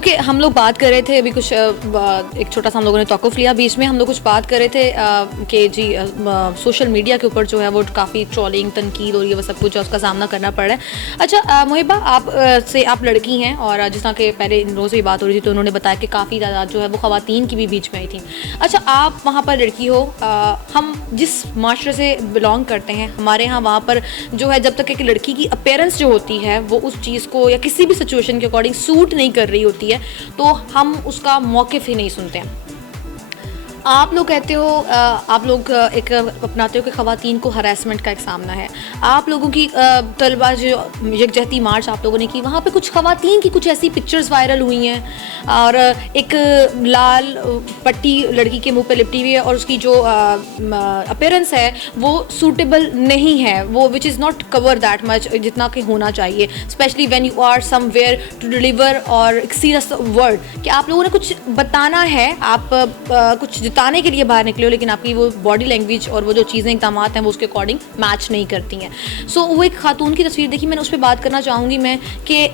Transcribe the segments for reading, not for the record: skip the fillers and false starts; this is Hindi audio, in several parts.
ओके, हम लोग बात कर रहे थे अभी कुछ एक छोटा सा हम लोगों ने तौक़ुफ़ लिया बीच में। हम लोग कुछ बात कर रहे थे कि जी सोशल मीडिया के ऊपर जो है वो काफ़ी ट्रोलिंग, तनकीद और ये वो सब कुछ है उसका सामना करना पड़ रहा है। अच्छा मुहिबा, आप लड़की हैं और जिस तरह के पहले इन लोगों से भी बात हो रही थी तो उन्होंने बताया कि काफ़ी तादाद जो है वो ख़वातीन की भी बीच में आई थी। अच्छा, आप वहाँ पर लड़की हो, हम जिस माशरे से बिलोंग करते हैं हमारे यहाँ वहाँ पर जो है जब तक एक लड़की की अपीयरेंस जो होती है वो उस चीज़ को या किसी भी सिचुएशन के अकॉर्डिंग सूट नहीं कर रही होती है तो हम उसका मौक़िफ़ ही नहीं सुनते हैं। आप लोग कहते हो आप लोग एक अपनाते हो कि ख़वातीन को हरासमेंट का एक सामना है। आप लोगों की तलबा जो यकजहती मार्च आप लोगों ने की, वहाँ पे कुछ ख़वातीन की कुछ ऐसी पिक्चर्स वायरल हुई हैं और एक लाल पट्टी लड़की के मुंह पे लिपटी हुई है और उसकी जो अपीयरेंस है वो सूटेबल नहीं है, वो which is not cover that much जितना कि होना चाहिए, specially when you are somewhere to deliver और एक्सपीरियंस वर्ड कि आप लोगों ने कुछ बताना है, आप कुछ जिताने के लिए बाहर निकले हो लेकिन आपकी वो बॉडी लैंग्वेज और वो जो चीज़ें इक़दामात हैं वो उसके अकॉर्डिंग मैच नहीं करती हैं। सो वो एक खातून की तस्वीर देखी मैंने, उस पर बात करना चाहूँगी मैं कि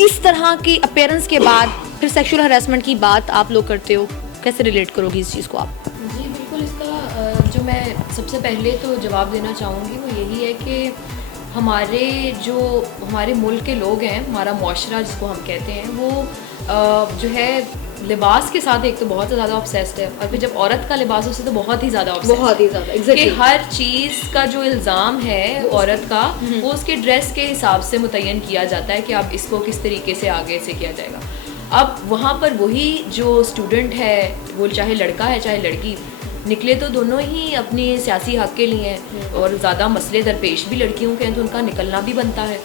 इस तरह की अपीयरेंस के बाद फिर सेक्शुअल हरासमेंट की बात आप लोग करते हो, कैसे रिलेट करोगी इस चीज़ को आप? जी बिल्कुल, इसका जो मैं सबसे पहले तो जवाब देना चाहूँगी वो यही है कि हमारे मुल्क के लोग हैं, हमारा मुआशरा जिसको हम कहते हैं, वो जो है लिबास के साथ एक तो बहुत ज़्यादा ऑब्सेस्ड है और फिर जब औरत का लिबास उससे तो बहुत ही ज़्यादा एग्जैक्टली कि हर चीज़ का जो इल्ज़ाम है औरत का वो उसके ड्रेस के हिसाब से मुतय्यन किया जाता है कि अब इसको किस तरीके से आगे से किया जाएगा। अब वहाँ पर वही जो स्टूडेंट है, वो चाहे लड़का है चाहे लड़की, निकले तो दोनों ही अपनी सियासी हक़ के लिए हैं और ज़्यादा मसले दरपेश भी लड़कियों के हैं तो उनका निकलना भी बनता है।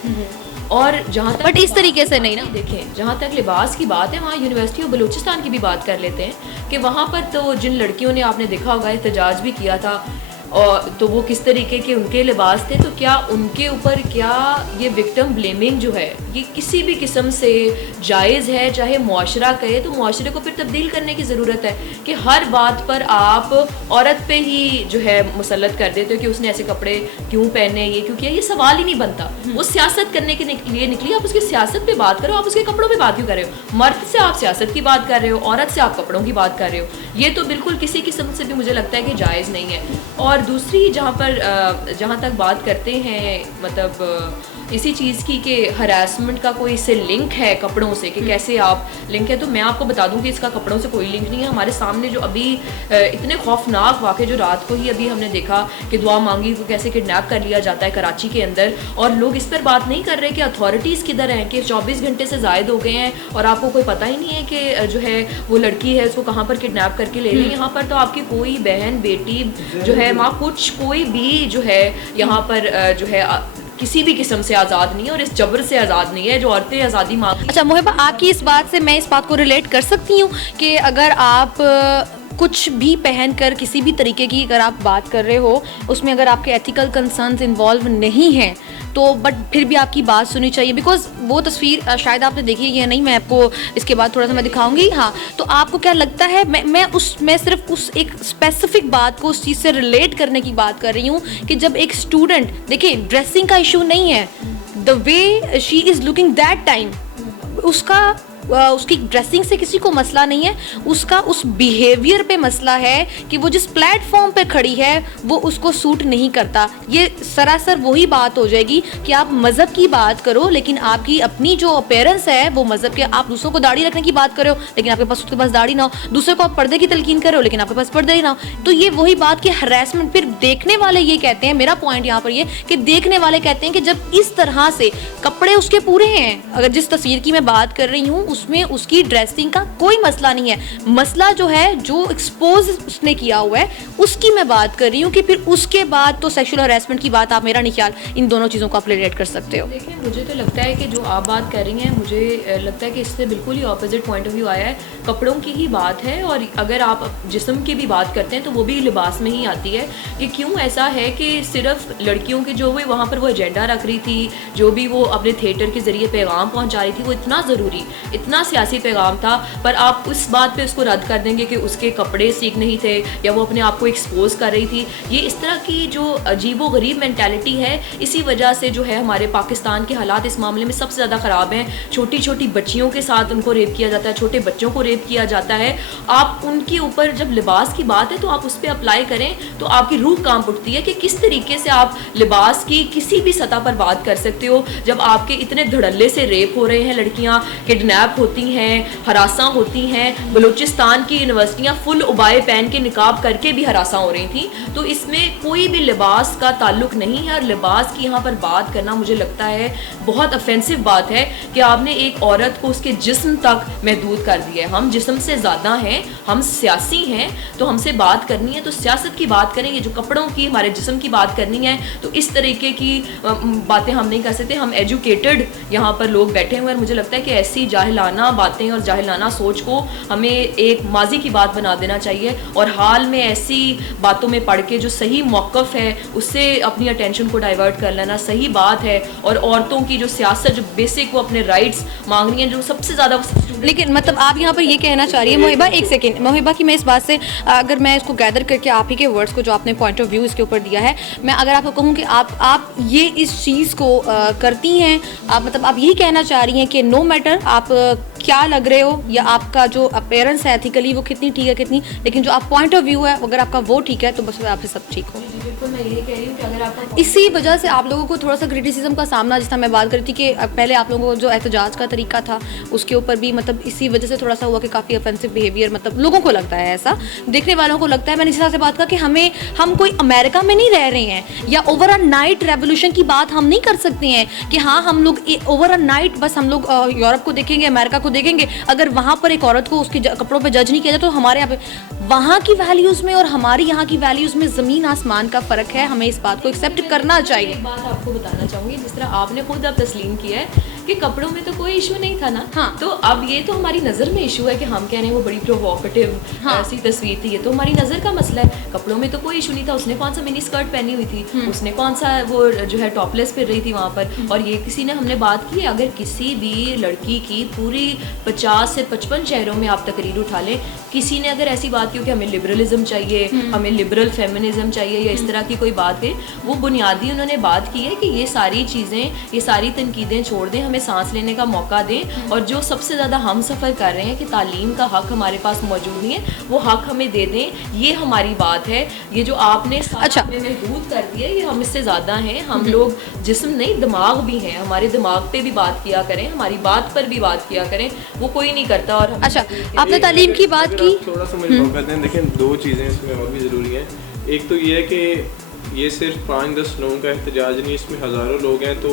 और जहाँ तक बट इस तरीके से नहीं ना, देखें जहाँ तक लिबास की बात है, वहाँ यूनिवर्सिटी ऑफ बलूचिस्तान की भी बात कर लेते हैं कि वहाँ पर तो जिन लड़कियों ने, आपने देखा होगा, एहतजाज भी किया था और तो वो किस तरीके के उनके लिबास थे, तो क्या उनके ऊपर क्या ये विक्टिम ब्लेमिंग जो है ये किसी भी किस्म से जायज़ है? चाहे मुआशरा कहे तो मुआशरे को फिर तब्दील करने की ज़रूरत है कि हर बात पर आप औरत पे ही जो है मुसल्लत कर देते हो कि उसने ऐसे कपड़े क्यों पहने, ये क्यों किया, ये सवाल ही नहीं बनता। वो सियासत करने के लिए निकली, आप उसकी सियासत पे बात करो, आप उसके कपड़ों पे बात क्यों कर रहे हो? मर्द से आप सियासत की बात कर रहे हो, औरत से आप कपड़ों की बात कर रहे हो, ये तो बिल्कुल किसी किस्म से भी मुझे लगता है कि जायज़ नहीं है। और दूसरी जहाँ तक बात करते हैं मतलब इसी चीज़ की कि हरासमेंट का कोई इससे लिंक है कपड़ों से, कि कैसे आप लिंक है, तो मैं आपको बता दूं कि इसका कपड़ों से कोई लिंक नहीं है। हमारे सामने जो अभी इतने खौफनाक वाक़े जो रात को ही अभी हमने देखा कि दुआ मांगी को कैसे किडनैप कर लिया जाता है कराची के अंदर, और लोग इस पर बात नहीं कर रहे कि अथॉरिटीज़ किधर हैं, कि 24 घंटे से ज़ायद हो गए हैं और आपको कोई पता ही नहीं है कि जो है वो लड़की है उसको कहाँ पर किडनैप करके ले रहे हैं। यहाँ पर तो आपकी कोई बहन बेटी जो है माँ कुछ कोई भी जो है यहाँ पर जो है किसी भी किस्म से आज़ाद नहीं है और इस जबर से आज़ाद नहीं है जो औरतें आज़ादी मांग। अच्छा मुहिबा, आपकी इस बात से मैं इस बात को रिलेट कर सकती हूँ कि अगर आप कुछ भी पहन कर किसी भी तरीके की अगर आप बात कर रहे हो, उसमें अगर आपके एथिकल कंसर्न्स इन्वॉल्व नहीं हैं तो बट फिर भी आपकी बात सुननी चाहिए, बिकॉज वो तस्वीर शायद आपने देखी है या नहीं, मैं आपको इसके बाद थोड़ा सा मैं दिखाऊंगी। हाँ, तो आपको क्या लगता है, मैं सिर्फ उस एक स्पेसिफिक बात को उस चीज़ से रिलेट करने की बात कर रही हूँ कि जब एक स्टूडेंट, देखिए ड्रेसिंग का इशू नहीं है, the way she is looking that time, उसकी ड्रेसिंग से किसी को मसला नहीं है, उसका उस बिहेवियर पे मसला है कि वो जिस प्लेटफॉर्म पे खड़ी है वो उसको सूट नहीं करता। ये सरासर वही बात हो जाएगी कि आप मज़हब की बात करो लेकिन आपकी अपनी जो अपीयरेंस है वो मज़हब के, आप दूसरों को दाढ़ी रखने की बात करो लेकिन आपके पास उसके पास दाढ़ी ना हो, दूसरे को आप पर्दे की तलकीन करो लेकिन आपके पास पर्दे ही ना हो, तो ये वही बात कि हरासमेंट। फिर देखने वाले ये कहते हैं, मेरा पॉइंट यहाँ पर ये कि देखने वाले कहते हैं कि जब इस तरह से कपड़े उसके पूरे हैं, अगर जिस तस्वीर की मैं बात कर रही हूँ उसमें उसकी ड्रेसिंग का कोई मसला नहीं है, मसला जो है जो एक्सपोज उसने किया हुआ है उसकी मैं बात कर रही हूँ कि फिर उसके बाद तो सेक्सुअल हरासमेंट की बात, आप मेरा नहीं ख्याल इन दोनों चीज़ों को आप रिलेट कर सकते हो। देखिए मुझे तो लगता है कि जो आप बात कर रही हैं, मुझे लगता है कि इससे बिल्कुल ही ऑपोजिट पॉइंट ऑफ व्यू आया है, कपड़ों की ही बात है। और अगर आप जिस्म की भी बात करते हैं तो वो भी लिबास में ही आती है कि क्यों ऐसा है कि सिर्फ लड़कियों के जो भी वहाँ पर वो एजेंडा रख रही थी, जो भी वो अपने थिएटर के ज़रिए पैगाम पहुँचा रही थी, वो इतना कितना सियासी पैगाम था, पर आप उस बात पे उसको रद्द कर देंगे कि उसके कपड़े ठीक नहीं थे या वो अपने आप को एक्सपोज कर रही थी। ये इस तरह की जो अजीबो गरीब मेंटालिटी है, इसी वजह से जो है हमारे पाकिस्तान के हालात इस मामले में सबसे ज़्यादा ख़राब हैं। छोटी छोटी बच्चियों के साथ उनको रेप किया जाता है, छोटे बच्चों को रेप किया जाता है। आप उनके ऊपर जब लिबास की बात है तो आप उस पर अप्लाई करें तो आपकी रूह कांप उठती है कि किस तरीके से आप लिबास की किसी भी सतह पर बात कर सकते हो जब आपके इतने धड़ल्ले से रेप हो रहे हैं, लड़कियां किडनैप होती हैं, हरासा होती हैं। बलूचिस्तान की यूनिवर्सिटियां फुल उबाए पहन के निकाब करके भी हरासा हो रही थी। तो इसमें कोई भी लिबास का ताल्लुक नहीं है और लिबास की यहाँ पर बात करना मुझे लगता है बहुत ऑफेंसिव बात है कि आपने एक औरत को उसके जिस्म तक महदूद कर दिया है। हम जिस्म से ज़्यादा हैं, हम सियासी हैं, तो हमसे बात करनी है तो सियासत की बात करें। ये जो कपड़ों की, हमारे जिस्म की बात करनी है तो इस तरीके की बातें हम नहीं कर सकते। हम एजुकेटेड यहाँ पर लोग बैठे हुए हैं और मुझे लगता है कि ऐसी जाहिलाना बातें और जाहिलाना सोच को हमें एक माजी की बात बना देना चाहिए और हाल में ऐसी बातों में पढ़ के जो सही मौक़िफ़ है उससे अपनी अटेंशन को डाइवर्ट कर लेना सही बात है। और औरतों की जो सियासत, जो बेसिक वो अपने राइट्स मांग रही हैं, जो सबसे ज़्यादा। लेकिन मतलब आप यहाँ पर ये कहना चाह रही है मोहिबा, एक सेकेंड मोहिबा, कि मैं इस बात से अगर मैं इसको गैदर करके आप ही के वर्ड्स को जो आपने पॉइंट ऑफ व्यू इसके ऊपर दिया है, मैं अगर आपको कहूँ कि आप ये इस चीज़ को करती हैं, आप मतलब आप यही कहना चाह रही हैं कि नो मैटर आप क्या लग रहे हो या आपका जो अपेयरेंस है एथिकली वो कितनी ठीक है कितनी, लेकिन जो आप पॉइंट ऑफ व्यू है अगर आपका वो ठीक है तो बस आपसे सब ठीक हो। बिल्कुल मैं यही कह रही हूँ कि अगर आपका इसी वजह से आप लोगों को थोड़ा सा क्रिटिसिज्म का सामना, जिस तरह मैं बात करी थी कि पहले आप लोगों को जो एहतजाज का तरीका था उसके ऊपर भी मतलब इसी वजह से थोड़ा सा हुआ कि काफ़ी ऑफेंसिव बिहेवियर, मतलब लोगों को लगता है ऐसा, देखने वालों को लगता है। मैंने इसी तरह से बात कहा कि हम कोई अमेरिका में नहीं रह रहे हैं या ओवर अ नाइट रेवोल्यूशन की बात हम नहीं कर सकते हैं कि हाँ हम लोग ओवर अ नाइट बस हम लोग यूरोप को देखेंगे, अमेरिका को देखेंगे, अगर वहाँ पर एक औरत को उसके कपड़ों पे जज नहीं किया जाए तो हमारे यहाँ पे वहाँ की वैल्यूज़ में और हमारी यहाँ की वैल्यूज़ में ज़मीन आसमान का फ़र्क है। हमें इस बात को एक्सेप्ट करना चाहिए। एक बात आपको बताना चाहूँगी, जिस तरह आपने खुद अब तस्लीम किया है कि कपड़ों में तो कोई इशू नहीं था ना, हाँ। तो अब ये तो हमारी नज़र में इशू है कि हम कह रहे हैं वो बड़ी प्रोवोकेटिव ऐसी तस्वीर थी, ये तो हमारी नज़र का मसला है। कपड़ों में तो कोई इशू नहीं था, उसने कौन सा मिनी स्कर्ट पहनी हुई थी, उसने कौन सा वो जो है टॉपलेस फिर रही थी वहाँ पर। और ये किसी ने, हमने बात की, अगर किसी भी लड़की की पूरी 50 से 55 शहरों में आप तकरीर उठा लें, किसी ने अगर ऐसी बात की कि हमें लिबरलिज्म चाहिए, हमें लिबरल फेमिनिज्म चाहिए या इस तरह की कोई बात है, वो बुनियादी उन्होंने बात की है कि ये सारी चीज़ें, ये सारी तनकीदें छोड़ दें, हमें सांस लेने का मौका दें। और जो सबसे ज़्यादा हम सफ़र कर रहे हैं कि तालीम का हक़ हमारे पास मौजूद नहीं है, वो हक़ हमें दे दें, ये हमारी बात है। ये जो आपने अच्छा में महदूद कर दिया, ये हम इससे ज़्यादा हैं। हम लोग जिस्म नहीं दिमाग भी हैं, हमारे दिमाग पे भी बात किया करें, हमारी बात पर भी बात किया करें, वो कोई नहीं करता। और अच्छा, आपने तालीम की बात की, थोड़ा सा मुझे कहते हैं, देखिए दो चीज़ें इसमें और भी ज़रूरी हैं। एक तो ये है कि ये सिर्फ 5-10 लोगों का एहतजाज नहीं, इसमें हज़ारों लोग हैं, तो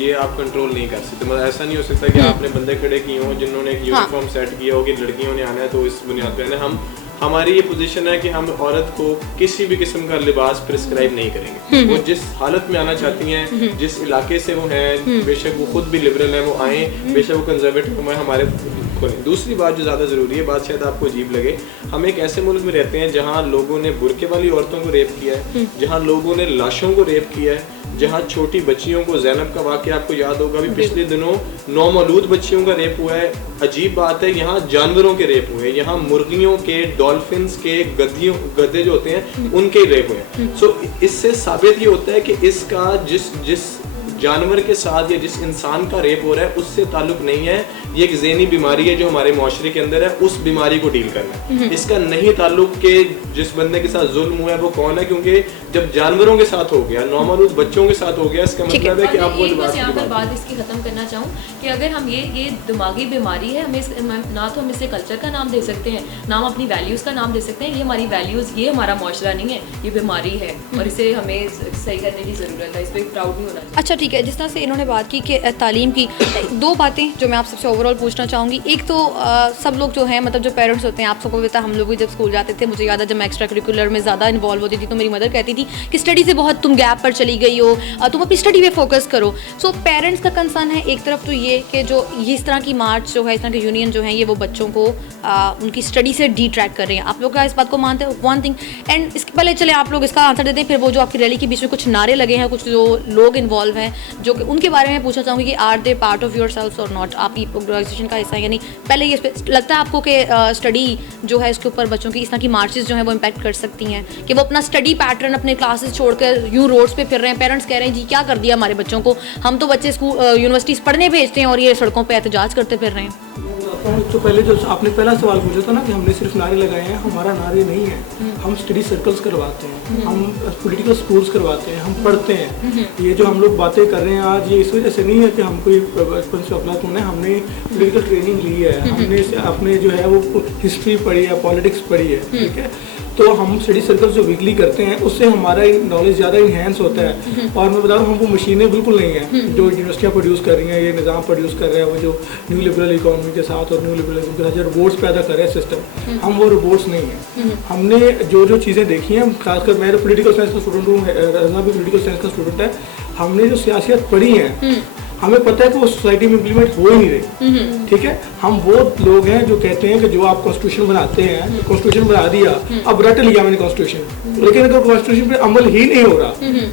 ये आप कंट्रोल नहीं कर सकते। मतलब ऐसा नहीं हो सकता कि आपने बंदे खड़े किए हों जिन्होंने एक यूनिफॉर्म सेट किया हो कि लड़कियों ने आना है तो इस बुनियाद पर आना है। हमारी ये पोजीशन है कि हम औरत को किसी भी किस्म का लिबास प्रिस्क्राइब नहीं करेंगे। वो जिस हालत में आना चाहती हैं, जिस इलाके से वो हैं, बेशक वो खुद भी लिबरल हैं, वो आएँ, बेशक वो कंजर्वेटिव हैं, हमारे खोलें। दूसरी बात जो ज़्यादा ज़रूरी है, बात शायद आपको अजीब लगे, हम एक ऐसे मुल्क में रहते हैं जहाँ लोगों ने बुरके वाली औरतों को रेप किया है, जहाँ लोगों ने लाशों को रेप किया है, जहाँ छोटी बच्चियों को, ज़ैनब का वाक़या आपको याद होगा भी, पिछले दिनों नौमौलूद बच्चियों का रेप हुआ है। अजीब बात है, यहाँ जानवरों के रेप हुए, यहाँ मुर्गियों के, डॉल्फिन्स के, गधे जो होते हैं उनके रेप हुए। सो इससे साबित ये होता है कि इसका जिस जानवर के साथ या जिस इंसान का रेप हो रहा है उससे ताल्लुक नहीं है। ये एक ज़हनी बीमारी है जो हमारे माशरे के अंदर है, उस बीमारी को डील करना है। इसका नहीं ताल्लुक के जिस बंदे के साथ जुल्म हुआ है वो कौन है, क्योंकि जब जानवरों के साथ हो गया, नौमौलूद बच्चों के साथ हो गया, इसका मतलब है कि आप वो यहाँ पर बात इसकी ख़त्म करना चाहूँ कि अगर हम ये दिमागी बीमारी है, हमें ना तो हम इसे कल्चर का नाम दे सकते हैं, ना हम अपनी वैल्यूज़ का नाम दे सकते हैं। ये हमारी वैल्यूज़, ये हमारा माशरा नहीं है, ये बीमारी है और इसे हमें सही करने की ज़रूरत है। इस पर प्राउड नहीं होना चाहिए। अच्छा ठीक है, जिस तरह से इन्होंने बात की कि तालीम की, दो बातें जो मैं आप सबसे ओवरऑल पूछना चाहूँगी। एक तो सब लोग जो हैं, मतलब जो पेरेंट्स होते हैं, आप सबको पता, हम लोग भी जब स्कूल जाते थे, मुझे याद है जब मैं एक्स्ट्रा करिकुलर में ज़्यादा इन्वॉल्व होती थी तो मेरी मदर कहती थी कि स्टडी से बहुत तुम गैप पर चली गई हो, तुम अपनी स्टडी पे फोकस करो। सो पेरेंट्स का कंसर्न है एक तरफ तो ये कि जो ये इस तरह की मार्च जो है, इस तरह के यूनियन जो है, ये वो बच्चों को उनकी स्टडी से डिट्रैक्ट कर रहे हैं। आप लोग क्या इस बात को मानते हो? One thing. एंड इसके पहले चले आप लोग इसका आंसर देते हैं, फिर वो जो आपकी रैली के बीच में कुछ नारे लगे हैं, कुछ जो लोग इन्वॉल्व हैं, जो कि उनके बारे में पूछना चाहूँगी कि are they part of yourself or not. आप ऑर्गेनाइजेशन का हिस्सा है या नहीं? पहले ये लगता है आपको कि स्टडी जो है इसके ऊपर बच्चों की इस तरह की मार्चेस जो है वो इम्पैक्ट कर सकती हैं कि वो अपना स्टडी पैटर्न अपने क्लासेस छोड़कर यूँ रोड्स पे फिर रहे हैं, पेरेंट्स कह रहे हैं जी क्या कर दिया हमारे बच्चों को, हम तो बच्चे स्कूल यूनिवर्सिटीज़ पढ़ने भेजते हैं और ये सड़कों पर एहतजाज करते फिर रहे हैं? तो पहले जो आपने पहला सवाल पूछा था ना कि हमने सिर्फ नारे लगाए हैं, हमारा नारे नहीं है, हम स्टडी सर्कल्स करवाते हैं, हम पॉलिटिकल स्कूल्स करवाते हैं, हम पढ़ते हैं। ये जो हम लोग बातें कर रहे हैं आज, ये इस वजह से नहीं है कि हम कोई बचपन से अफलातून है, हमने पॉलिटिकल ट्रेनिंग ली है, हमने अपने जो है वो हिस्ट्री पढ़ी है, पॉलिटिक्स पढ़ी है, ठीक है। तो हम स्टडी सर्कल्स जो वीकली करते हैं उससे हमारा नॉलेज ज़्यादा इन्हेंस होता है। और मैं बता रहा हूँ हम वो मशीनें बिल्कुल नहीं हैं जो यूनिवर्सिटियाँ प्रोड्यूस कर रही हैं, ये निज़ाम प्रोड्यूस कर रहा है वो जो न्यू लिबरल इकोनॉमी के साथ और न्यू लिबरलिज्म के साथ जो रोबोट्स पैदा कर रहे हैं सिस्टम, हम वो रोबोट्स नहीं हैं। हमने जो चीज़ें देखी हैं, खासकर मैं तो पोलिटिकल साइंस का स्टूडेंट हूँ, रज़ा भी पोलिटिकल साइंस का स्टूडेंट है, हमने जो सियासत पढ़ी है हमें पता है कि वो सोसाइटी में इम्प्लीमेंट हो ही नहीं रही, ठीक है। हम वो लोग हैं जो कहते हैं कि जो आप कॉन्स्टिट्यूशन बनाते हैं, कॉन्स्टिट्यूशन बना दिया, अब रट लिया मैंने कॉन्स्टिट्यूशन, लेकिन अगर कॉन्स्टिट्यूशन पे अमल ही नहीं हो रहा,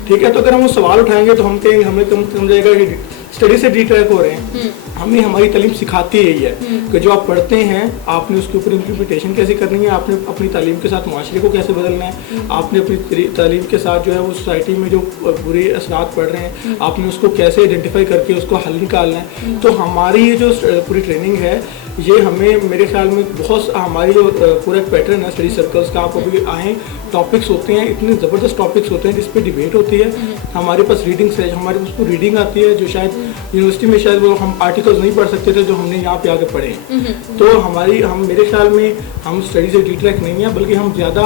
ठीक है, तो अगर हम वो सवाल उठाएंगे तो हम कहेंगे हमें कम जाएगा कि स्टडी से डिट्रैक हो रहे हैं। हमें हमारी तालीम सिखाती यही है कि जो आप पढ़ते हैं आपने उसके ऊपर इम्प्लीमेंटेशन कैसे करनी है, आपने अपनी तालीम के साथ माशरे को कैसे बदलना है, आपने अपनी तालीम के साथ जो है वो सोसाइटी में जो बुरे असरात पड़ रहे हैं आपने उसको कैसे आइडेंटिफाई करके उसको हल निकालना है। तो हमारी ये जो पूरी ट्रेनिंग है ये हमें मेरे ख्याल में बहुत हमारी जो पूरा पैटर्न है स्टडी सर्कल्स का, आप अभी आएँ टॉपिक्स होते हैं, इतने ज़बरदस्त टॉपिक्स होते हैं जिस पे डिबेट होती है, हमारे पास रीडिंग से हमारे पास को रीडिंग आती है जो शायद यूनिवर्सिटी में शायद वो हम आर्टिकल्स नहीं पढ़ सकते थे जो हमने यहाँ पे आके पढ़े हैं। तो हम मेरे ख्याल में हम स्टडी से डिट्रैक्ट नहीं है बल्कि हम ज़्यादा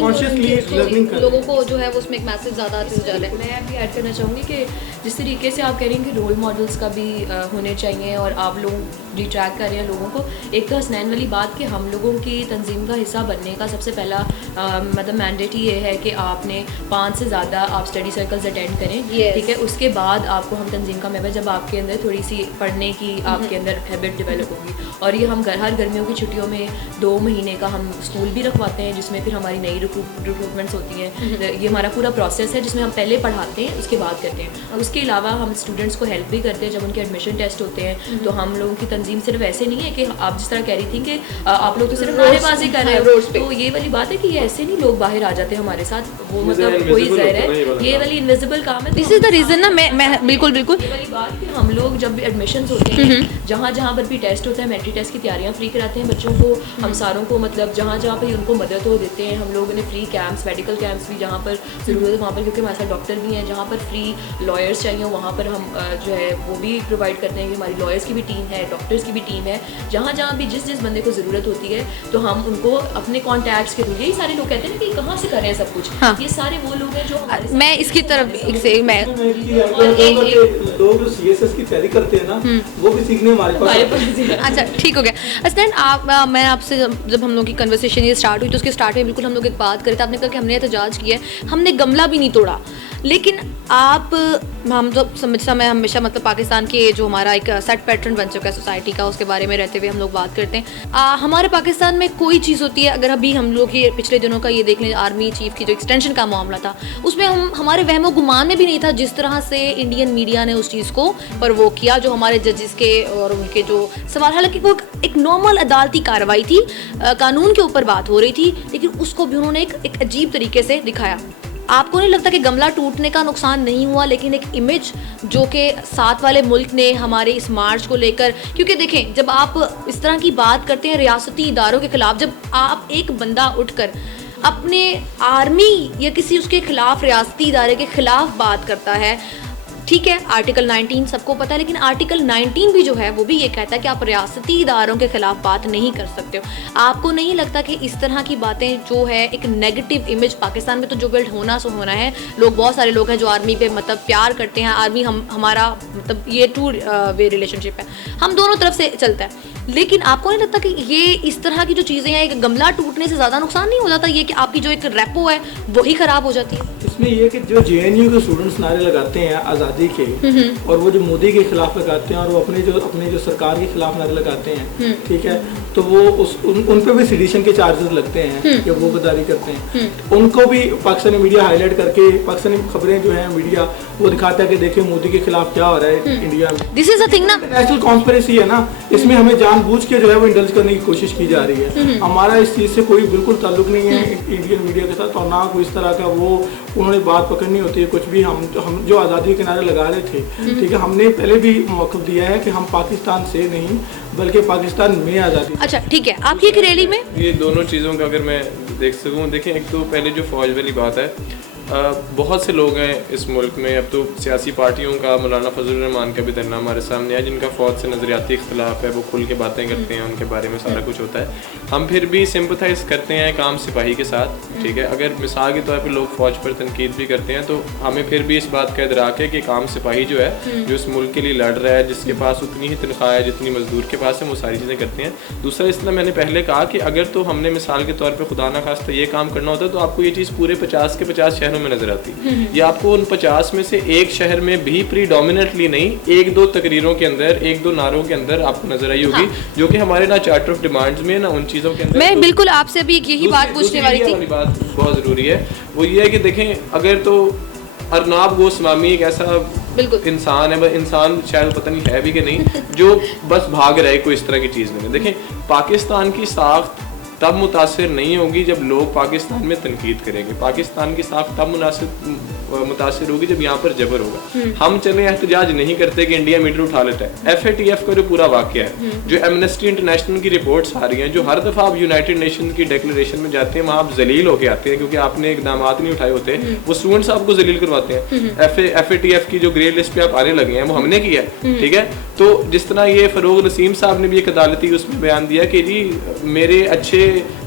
कॉन्शियसली लर्निंग कर लोगों को जो है वो उसमें एक मैसेज ज़्यादा आते जा रहा है। मैं भी ऐड करना चाहूँगी कि जिस तरीके से आप कह रही हैं कि रोल मॉडल्स का भी होने चाहिए और आप लोग डिट्रैक्ट कर रहे हैं लोगों को, एक तो हसनैन वाली बात कि हम लोगों की तंजीम का हिस्सा बनने का सबसे पहला मतलब मैंडेट ये है कि आपने 5 से ज़्यादा आप स्टडी सर्कल्स अटेंड करें, ठीक है। उसके बाद आपको हम तंजीम का मेंबर, जब आपके अंदर थोड़ी सी पढ़ने की आपके अंदर हैबिट डेवलप होगी, और ये हम हर गर्मियों की छुट्टियों में 2 महीने का हम स्कूल भी रखवाते हैं जिसमें फिर हमारी नई रिक्रूटमेंट्स होती हैं। ये हमारा पूरा प्रोसेस है जिसमें हम पहले पढ़ाते हैं उसके बाद करते हैं, और उसके अलावा हम स्टूडेंट्स को हेल्प भी करते हैं जब उनके एडमिशन टेस्ट होते हैं। तो हम लोगों की तंजीम सिर्फ ऐसे नहीं है कि आप जिस तरह कह रही थी कि आप लोग तो सिर्फ नारेबाजी कर रहे हो, तो ये वाली बात है कि ये ऐसे नहीं लोग बाहर आ जाते हैं हमारे साथ, वो मतलब कोई ज़ाहिर है ये वाली इनविजिबल काम है। दिस इज द रीजन ना, मैं बिल्कुल ये वाली बात कि हम लोग जब भी एडमिशन्स होते हैं जहाँ पर भी टेस्ट होता है, मेंटरी टेस्ट की तैयारियाँ फ्री कराते हैं बच्चों को, हम सारों को, मतलब जहाँ पर उनको मदद हो देते हैं। हम लोगों ने फ्री कैंप्स, मेडिकल कैंप्स भी जहाँ पर ज़रूरत है वहाँ पर, क्योंकि हमारे साथ डॉक्टर भी हैं, जहाँ पर फ्री लॉयर्स चाहिए वहाँ पर हम जो है वो भी प्रोवाइड करते हैं कि हमारी लॉयर्स की भी टीम है, डॉक्टर्स की भी टीम है। जहाँ भी जिस बंदे को ज़रूरत होती है तो हम उनको अपने कॉन्टैक्ट्स के थ्रू, यही सारे लोग कहते हैं कि कहाँ से कर रहे हैं सब कुछ, हाँ। ये सारे वो लोग हैं जो मैं इसकी तरफ लोग जो सीएसएस की तैयारी करते हैं ना वो भी सीखने हमारे पास। अच्छा ठीक हो गया असनैन, आप मैं आपसे जब हम लोग की कन्वर्सेशन ये स्टार्ट हुई तो उसके स्टार्ट में बिल्कुल हम लोग एक बात करे थे, आपने कहा कि हमने एहतजाज किया है, हमने गमला भी नहीं तोड़ा, लेकिन हम तो मैं हमेशा मतलब पाकिस्तान के जो हमारा एक सेट पैटर्न बन चुका है सोसाइटी का, उसके बारे में रहते हुए हम लोग बात करते हैं। हमारे पाकिस्तान में कोई चीज़ होती है, अगर अभी हम लोग ये पिछले दिनों का ये देख लें, आर्मी चीफ की जो एक्सटेंशन का मामला था, उसमें हमारे वहमो गुमान में भी नहीं था जिस तरह से इंडियन मीडिया ने उस चीज़ को परवोक किया, जो हमारे जजेस के और उनके जो सवाल, हालांकि वो एक नॉर्मल अदालती कार्रवाई थी, कानून के ऊपर बात हो रही थी, लेकिन उसको भी उन्होंने एक अजीब तरीके से दिखाया। आपको नहीं लगता कि गमला टूटने का नुकसान नहीं हुआ, लेकिन एक इमेज जो कि साथ वाले मुल्क ने हमारे इस मार्च को लेकर, क्योंकि देखें जब आप इस तरह की बात करते हैं रियासती इदारों के खिलाफ, जब आप एक बंदा उठकर अपने आर्मी या किसी उसके खिलाफ रियासती इदारे के खिलाफ बात करता है, ठीक है आर्टिकल 19 सबको पता है, लेकिन आर्टिकल 19 भी जो है वो भी ये कहता है कि आप रियासती इदारों के खिलाफ बात नहीं कर सकते हो। आपको नहीं लगता कि इस तरह की बातें जो है एक नेगेटिव इमेज पाकिस्तान में तो जो बिल्ड होना सो होना है, लोग बहुत सारे लोग हैं जो आर्मी पे मतलब प्यार करते हैं, आर्मी हमारा मतलब ये टू वे रिलेशनशिप है, हम दोनों तरफ से चलता है, लेकिन आपको नहीं लगता कि ये इस तरह की जो चीज़ें हैं, एक गमला टूटने से ज़्यादा नुकसान नहीं हो जाता, ये कि आपकी जो एक रेपो है वही ख़राब हो जाती है? इसमें ये कि जो जेएनयू के स्टूडेंट्स नारे लगाते हैं आज़ादी आज़ादी के और वो जो मोदी के खिलाफ लगाते हैं और वो अपने जो सरकार के खिलाफ नारे लगाते हैं, ठीक है, तो वो उन पे भी सेडिशन के चार्जेस लगते हैं कि वो गद्दारी करते हैं। उनको भी पाकिस्तानी मीडिया हाईलाइट करके, पाकिस्तानी खबरें जो है मीडिया वो दिखाता है कि देखिए मोदी के खिलाफ क्या हो रहा है इंडिया में। दिस इज अ थिंग ना, नेशनल कॉन्स्पिरेसी है ना, इसमें हमें जानबूझ के जो है वो इंडल्ज करने की कोशिश की जा रही है। हमारा इस चीज़ से कोई बिल्कुल ताल्लुक नहीं है इंडियन मीडिया के साथ, और ना कोई इस तरह का वो उन्होंने बात पकड़नी होती है कुछ भी। हम जो आज़ादी के नारे लगा रहे थे, ठीक है, हमने पहले भी मौक़िफ़ दिया है कि हम पाकिस्तान से नहीं बल्कि पाकिस्तान में आज़ादी। अच्छा ठीक है, आपकी एक रैली में ये दोनों चीज़ों का अगर मैं देख सकूँ, देखें, एक तो पहले जो फ़ौज वाली बात है, बहुत से लोग हैं इस मुल्क में, अब तो सियासी पार्टियों का, मौलाना फजल रहमान का भी धरना हमारे सामने है, जिनका फ़ौज से नज़रियाती इख्तलाफ है, वो खुल के बातें करते हैं, उनके बारे में सारा कुछ होता है। हम फिर भी सिंपथाइज़ करते हैं काम सिपाही के साथ, ठीक है। अगर मिसाल के तौर पर लोग फ़ौज पर तनकीद भी करते हैं तो हमें फिर भी इस बात का इदराक है कि काम सिपाही जो है, जो इस मुल्क के लिए लड़ रहा है, जिसके पास उतनी ही तनख्वाह है जितनी मजदूर के पास है, वो सारी चीज़ें करते हैं। दूसरा, इसलिए मैंने पहले कहा कि अगर तो हमने मिसाल के तौर पर खुदा ना खास्ता ये काम करना होता तो आपको ये चीज़ पूरे 50 के 50 शहरों में नजर आती। ये आपको उन 50 में से एक शहर में भी प्रीडोमिनेटली नहीं, एक दो तकरीरों के अंदर, एक दो नारों के अंदर आपको नजर आई होगी, जो कि हमारे ना चार्टर ऑफ डिमांड्स में, ना उन चीज़ों के अंदर। मैं बिल्कुल आपसे भी यही बात पूछने वाली थी। बात बहुत ज़रूरी है, वो ये है कि देखें, अगर तो अर्नाब गोस्वामी एक ऐसा इंसान है, इंसान शायद पता नहीं है भी कि नहीं, जो बस भाग रहे कोई इस तरह की चीज़ में। देखें, पाकिस्तान की साख्त तब मुतासिर नहीं होगी जब लोग पाकिस्तान में तनकीद करेंगे। पाकिस्तान की साख्त तब मुतासिर होगी जब यहाँ पर जबर होगा। हम चले एहतजाज नहीं करते कि इंडिया मीटर उठा लेता है। FATF का जो पूरा वाक़या है, जो एमनेस्टी इंटरनेशनल की रिपोर्ट्स आ रही हैं, जो हर दफ़ा आप यूनाइटेड नेशन की डिक्लेरेशन में जाते हैं, वहाँ आप जलील होके आते हैं क्योंकि आपने इकदाम नहीं उठाए होते, वो स्टूडेंट्स आपको जलील करवाते हैं। FATF की जो ग्रे लिस्ट पे आप आने लगे हैं, वो हमने किया है, ठीक है। तो जिस तरह ये फ़रोग नसीम साहब ने भी एक अदालती उसमें बयान दिया कि जी मेरे अच्छे,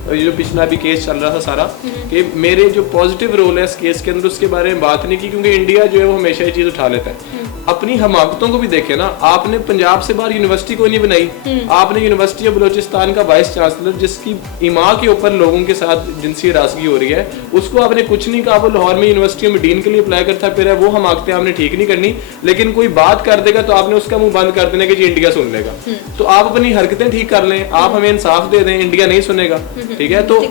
जो पिछला भी केस चल रहा था सारा, कि मेरे जो पॉजिटिव रोल है इस केस के अंदर, उसके बारे में बात नहीं की, क्योंकि इंडिया जो है वो हमेशा ये चीज़ उठा लेता है। अपनी हमाकतों को भी देखे ना, आपने पंजाब से बाहर यूनिवर्सिटी को नहीं बनाई, आपने यूनिवर्सिटी ऑफ बलोचिस्तान का वाइस चांसलर, जिसकी इमा के ऊपर लोगों के साथ जिनसी हरासगी हो रही है, उसको आपने कुछ नहीं कहा, वो लाहौर में यूनिवर्सिटी में डीन के लिए अप्लाई करता फिर है। वो हमाकतें आपने ठीक नहीं करनी, लेकिन कोई बात कर देगा तो आपने उसका मुंह बंद कर देना कि जी इंडिया सुन लेगा। तो आप अपनी हरकतें ठीक कर लें, आप हमें इंसाफ दे दें, इंडिया नहीं सुनेगा, ठीक है। तो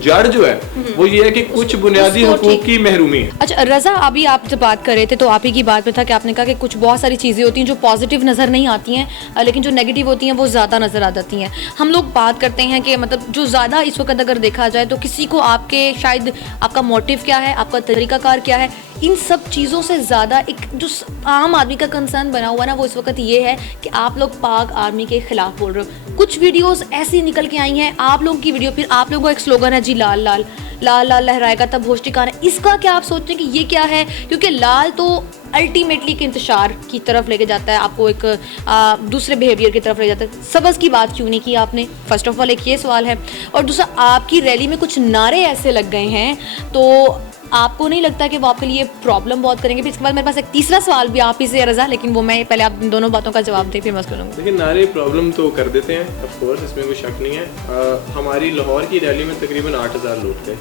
जड़ जो है वो ये है कि कुछ बुनियादी हुकूक की महरूमी है। अच्छा रजा, अभी आप जब बात कर रहे थे तो आप ही की बात में था कि आपने कहा कि कुछ बहुत सारी चीज़ें होती हैं जो पॉजिटिव नज़र नहीं आती हैं, लेकिन जो नेगेटिव होती हैं वो ज़्यादा नज़र आ जाती हैं। हम लोग बात करते हैं कि मतलब जो ज़्यादा इस वक्त अगर देखा जाए तो किसी को आपके शायद आपका मोटिव क्या है, आपका तरीकाकार क्या है, इन सब चीज़ों से ज़्यादा एक जो आम आदमी का कंसर्न बना हुआ ना, वो इस वक्त ये है कि आप लोग पाक आर्मी के खिलाफ बोल रहे हो। कुछ वीडियोस ऐसी निकल के आई हैं, आप लोगों की वीडियो, फिर आप लोगों का एक स्लोगन है जी लाल लाल लाल लाल लहराएगा तब होश ठिकाना। इसका क्या आप सोचते हैं कि ये क्या है? क्योंकि लाल तो अल्टीमेटली एक इंतशार की तरफ लेके जाता है, आपको एक दूसरे बिहेवियर की तरफ ले जाता है। सबस की बात क्यों नहीं की आपने? फर्स्ट ऑफ ऑल एक ये सवाल है, और दूसरा आपकी रैली में कुछ नारे ऐसे लग गए हैं तो आपको नहीं लगता कि वो आपके लिए प्रॉब्लम बहुत करेंगे? फिर इसके बाद मेरे पास एक तीसरा सवाल भी आप ही से रजा, लेकिन वो मैं पहले आप दोनों बातों का जवाब दे फिर मैं करूँगा। देखिए, नारे प्रॉब्लम तो कर देते हैं, ऑफ कोर्स, इसमें कोई शक नहीं है। हमारी लाहौर की रैली में तकरीबन 8000 लोग थे,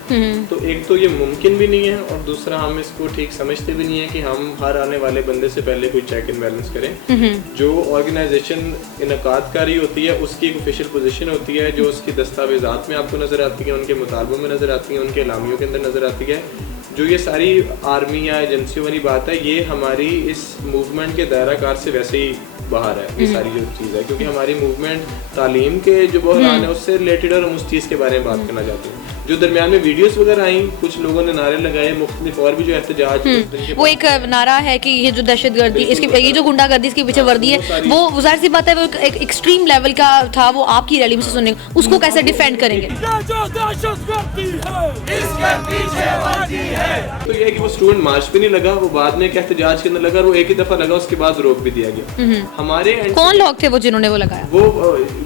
तो एक तो ये मुमकिन भी नहीं है, और दूसरा हम इसको ठीक समझते भी नहीं है कि हम हर आने वाले बंदे से पहले कोई चेक एंड बैलेंस करें। जो ऑर्गेनाइजेशन इनकादकारी होती है उसकी एक ऑफिशियल पोजीशन होती है, जो उसकी दस्तावेजात में आपको नज़र आती है, उनके मुतालबों में नज़र आती है, उनके इलामियों के अंदर नज़र आती है। जो ये सारी आर्मी या एजेंसियों वाली बात है, ये हमारी इस मूवमेंट के दायरा कार से वैसे ही बाहर है, ये सारी जो चीज़ है, क्योंकि हमारी मूवमेंट तालीम के जो बहरान है उससे रिलेटेड और हम उस चीज़ के बारे में बात करना चाहते हैं। जो दरमियान में वीडियोस वगैरह आई, कुछ लोगों ने नारे लगाए मुख्तलिफ, और भी जो एहतजाज, वो एक नारा है कि ये जो दहशतगर्दी, इसके ये जो गुंडागर्दी इसके पीछे वर्दी है, वो जाहिर सी बात है वो एक एक्सट्रीम लेवल का था, वो आपकी रैली में से सुनने, उसको कैसे डिफेंड करेंगे? तो ये है कि वो स्टूडेंट मार्च पे नहीं लगा, वो बाद में एक एहतजाज के अंदर लगा, वो एक ही दफा लगा, उसके बाद रोक भी दिया गया। हमारे कौन लोग थे वो जिन्होंने वो लगाया? वो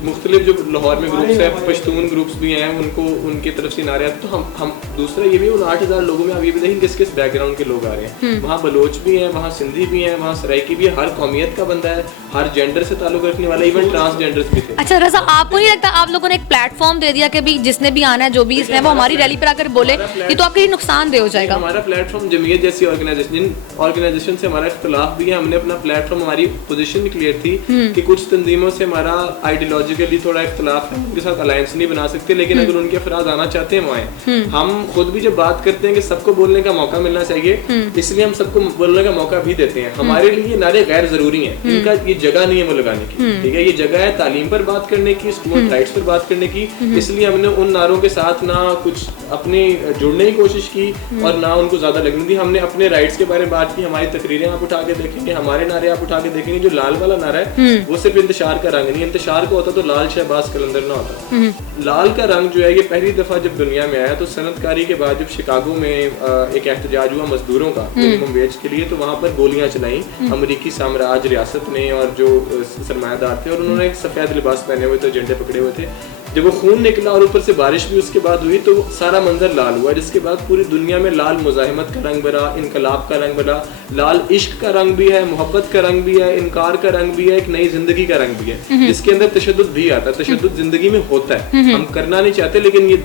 मुख्तलिफ जो लाहौर में ग्रुप्स है, पश्तून ग्रुप्स भी हैं, उनको उनकी तरफ से नारे आते। तो हम दूसरा ये भी, उन 8000 लोगों में आप ये भी देखें किस किस बैकग्राउंड के लोग आ रहे हैं। वहाँ बलोच भी हैं, वहाँ सिंधी भी हैं, वहाँ सराइकी भी है, हर कौमियत का बंदा है, हर जेंडर से ताल्लुक रखने वाला, इवन ट्रांसजेंडर्स भी थे। अच्छा रजा, आपको नहीं लगता आप लोगों ने एक प्लेटफॉर्म दे दिया कि भी जिसने भी आना है, जो भी इसने, वो हमारी रैली पर आकर बोले, ये तो आपके लिए नुकसानदेह हो जाएगा? हमारा प्लेटफॉर्म जमीयत जैसी ऑर्गेनाइजेशन से हमारा इख्तलाफ भी है, हमने अपना प्लेटफॉर्म, हमारी पोजीशन क्लियर थी कि कुछ तंजीमों से हमारा आइडियोलॉजिकली थोड़ा इख्तलाफ है, उनके साथ अलायंस नहीं बना सकते, लेकिन अगर उनके अफराद आना चाहते हैं वहाँ, हम खुद भी जब बात करते हैं कि सबको बोलने का मौका मिलना चाहिए, इसलिए हम सबको बोलने का मौका भी देते हैं। हमारे लिए ये नारे गैर जरूरी हैं, इनका ये जगह नहीं है वो लगाने की, ठीक है, ये जगह है तालीम पर बात करने की, स्टूडेंट राइट्स पर बात करने की, इसलिए हमने उन नारों के साथ ना कुछ अपने जुड़ने की कोशिश की और ना उनको ज्यादा लगने दी। हमने अपने राइट्स के बारे में बात की, हमारी तकरीरें आप उठा के देखेंगे, हमारे नारे आप उठा के देखेंगे। जो लाल वाला नारा है वो सिर्फ इंतशार का रंग नहीं, इंतशार का होता तो लाल शहबाज कलंदर ना होता। लाल का रंग जो है ये पहली दफा जब दुनिया में आया तो सनतकारी के बाद जब शिकागो में एक एहतजाज हुआ मजदूरों का मिनिमम वेज के लिए, तो वहां पर गोलियां चलाई अमेरिकी साम्राज्य रियासत ने और जो सरमायादार थे, और उन्होंने सफेद लिबास पहने हुए थे, झंडे पकड़े हुए थे। जब वो खून निकला और ऊपर से बारिश भी उसके बाद हुई तो सारा मंजर लाल हुआ, जिसके बाद पूरी दुनिया में लाल मुजाहिमत का रंग भरा, इनकलाब का रंग भरा, लाल इश्क का रंग भी है, मोहब्बत का रंग भी है, इनकार का रंग भी है, एक नई जिंदगी का रंग भी है, जिसके अंदर तशद्दुद भी आता है। तशद्दुद जिंदगी में होता है, हम करना नहीं चाहते, लेकिन ये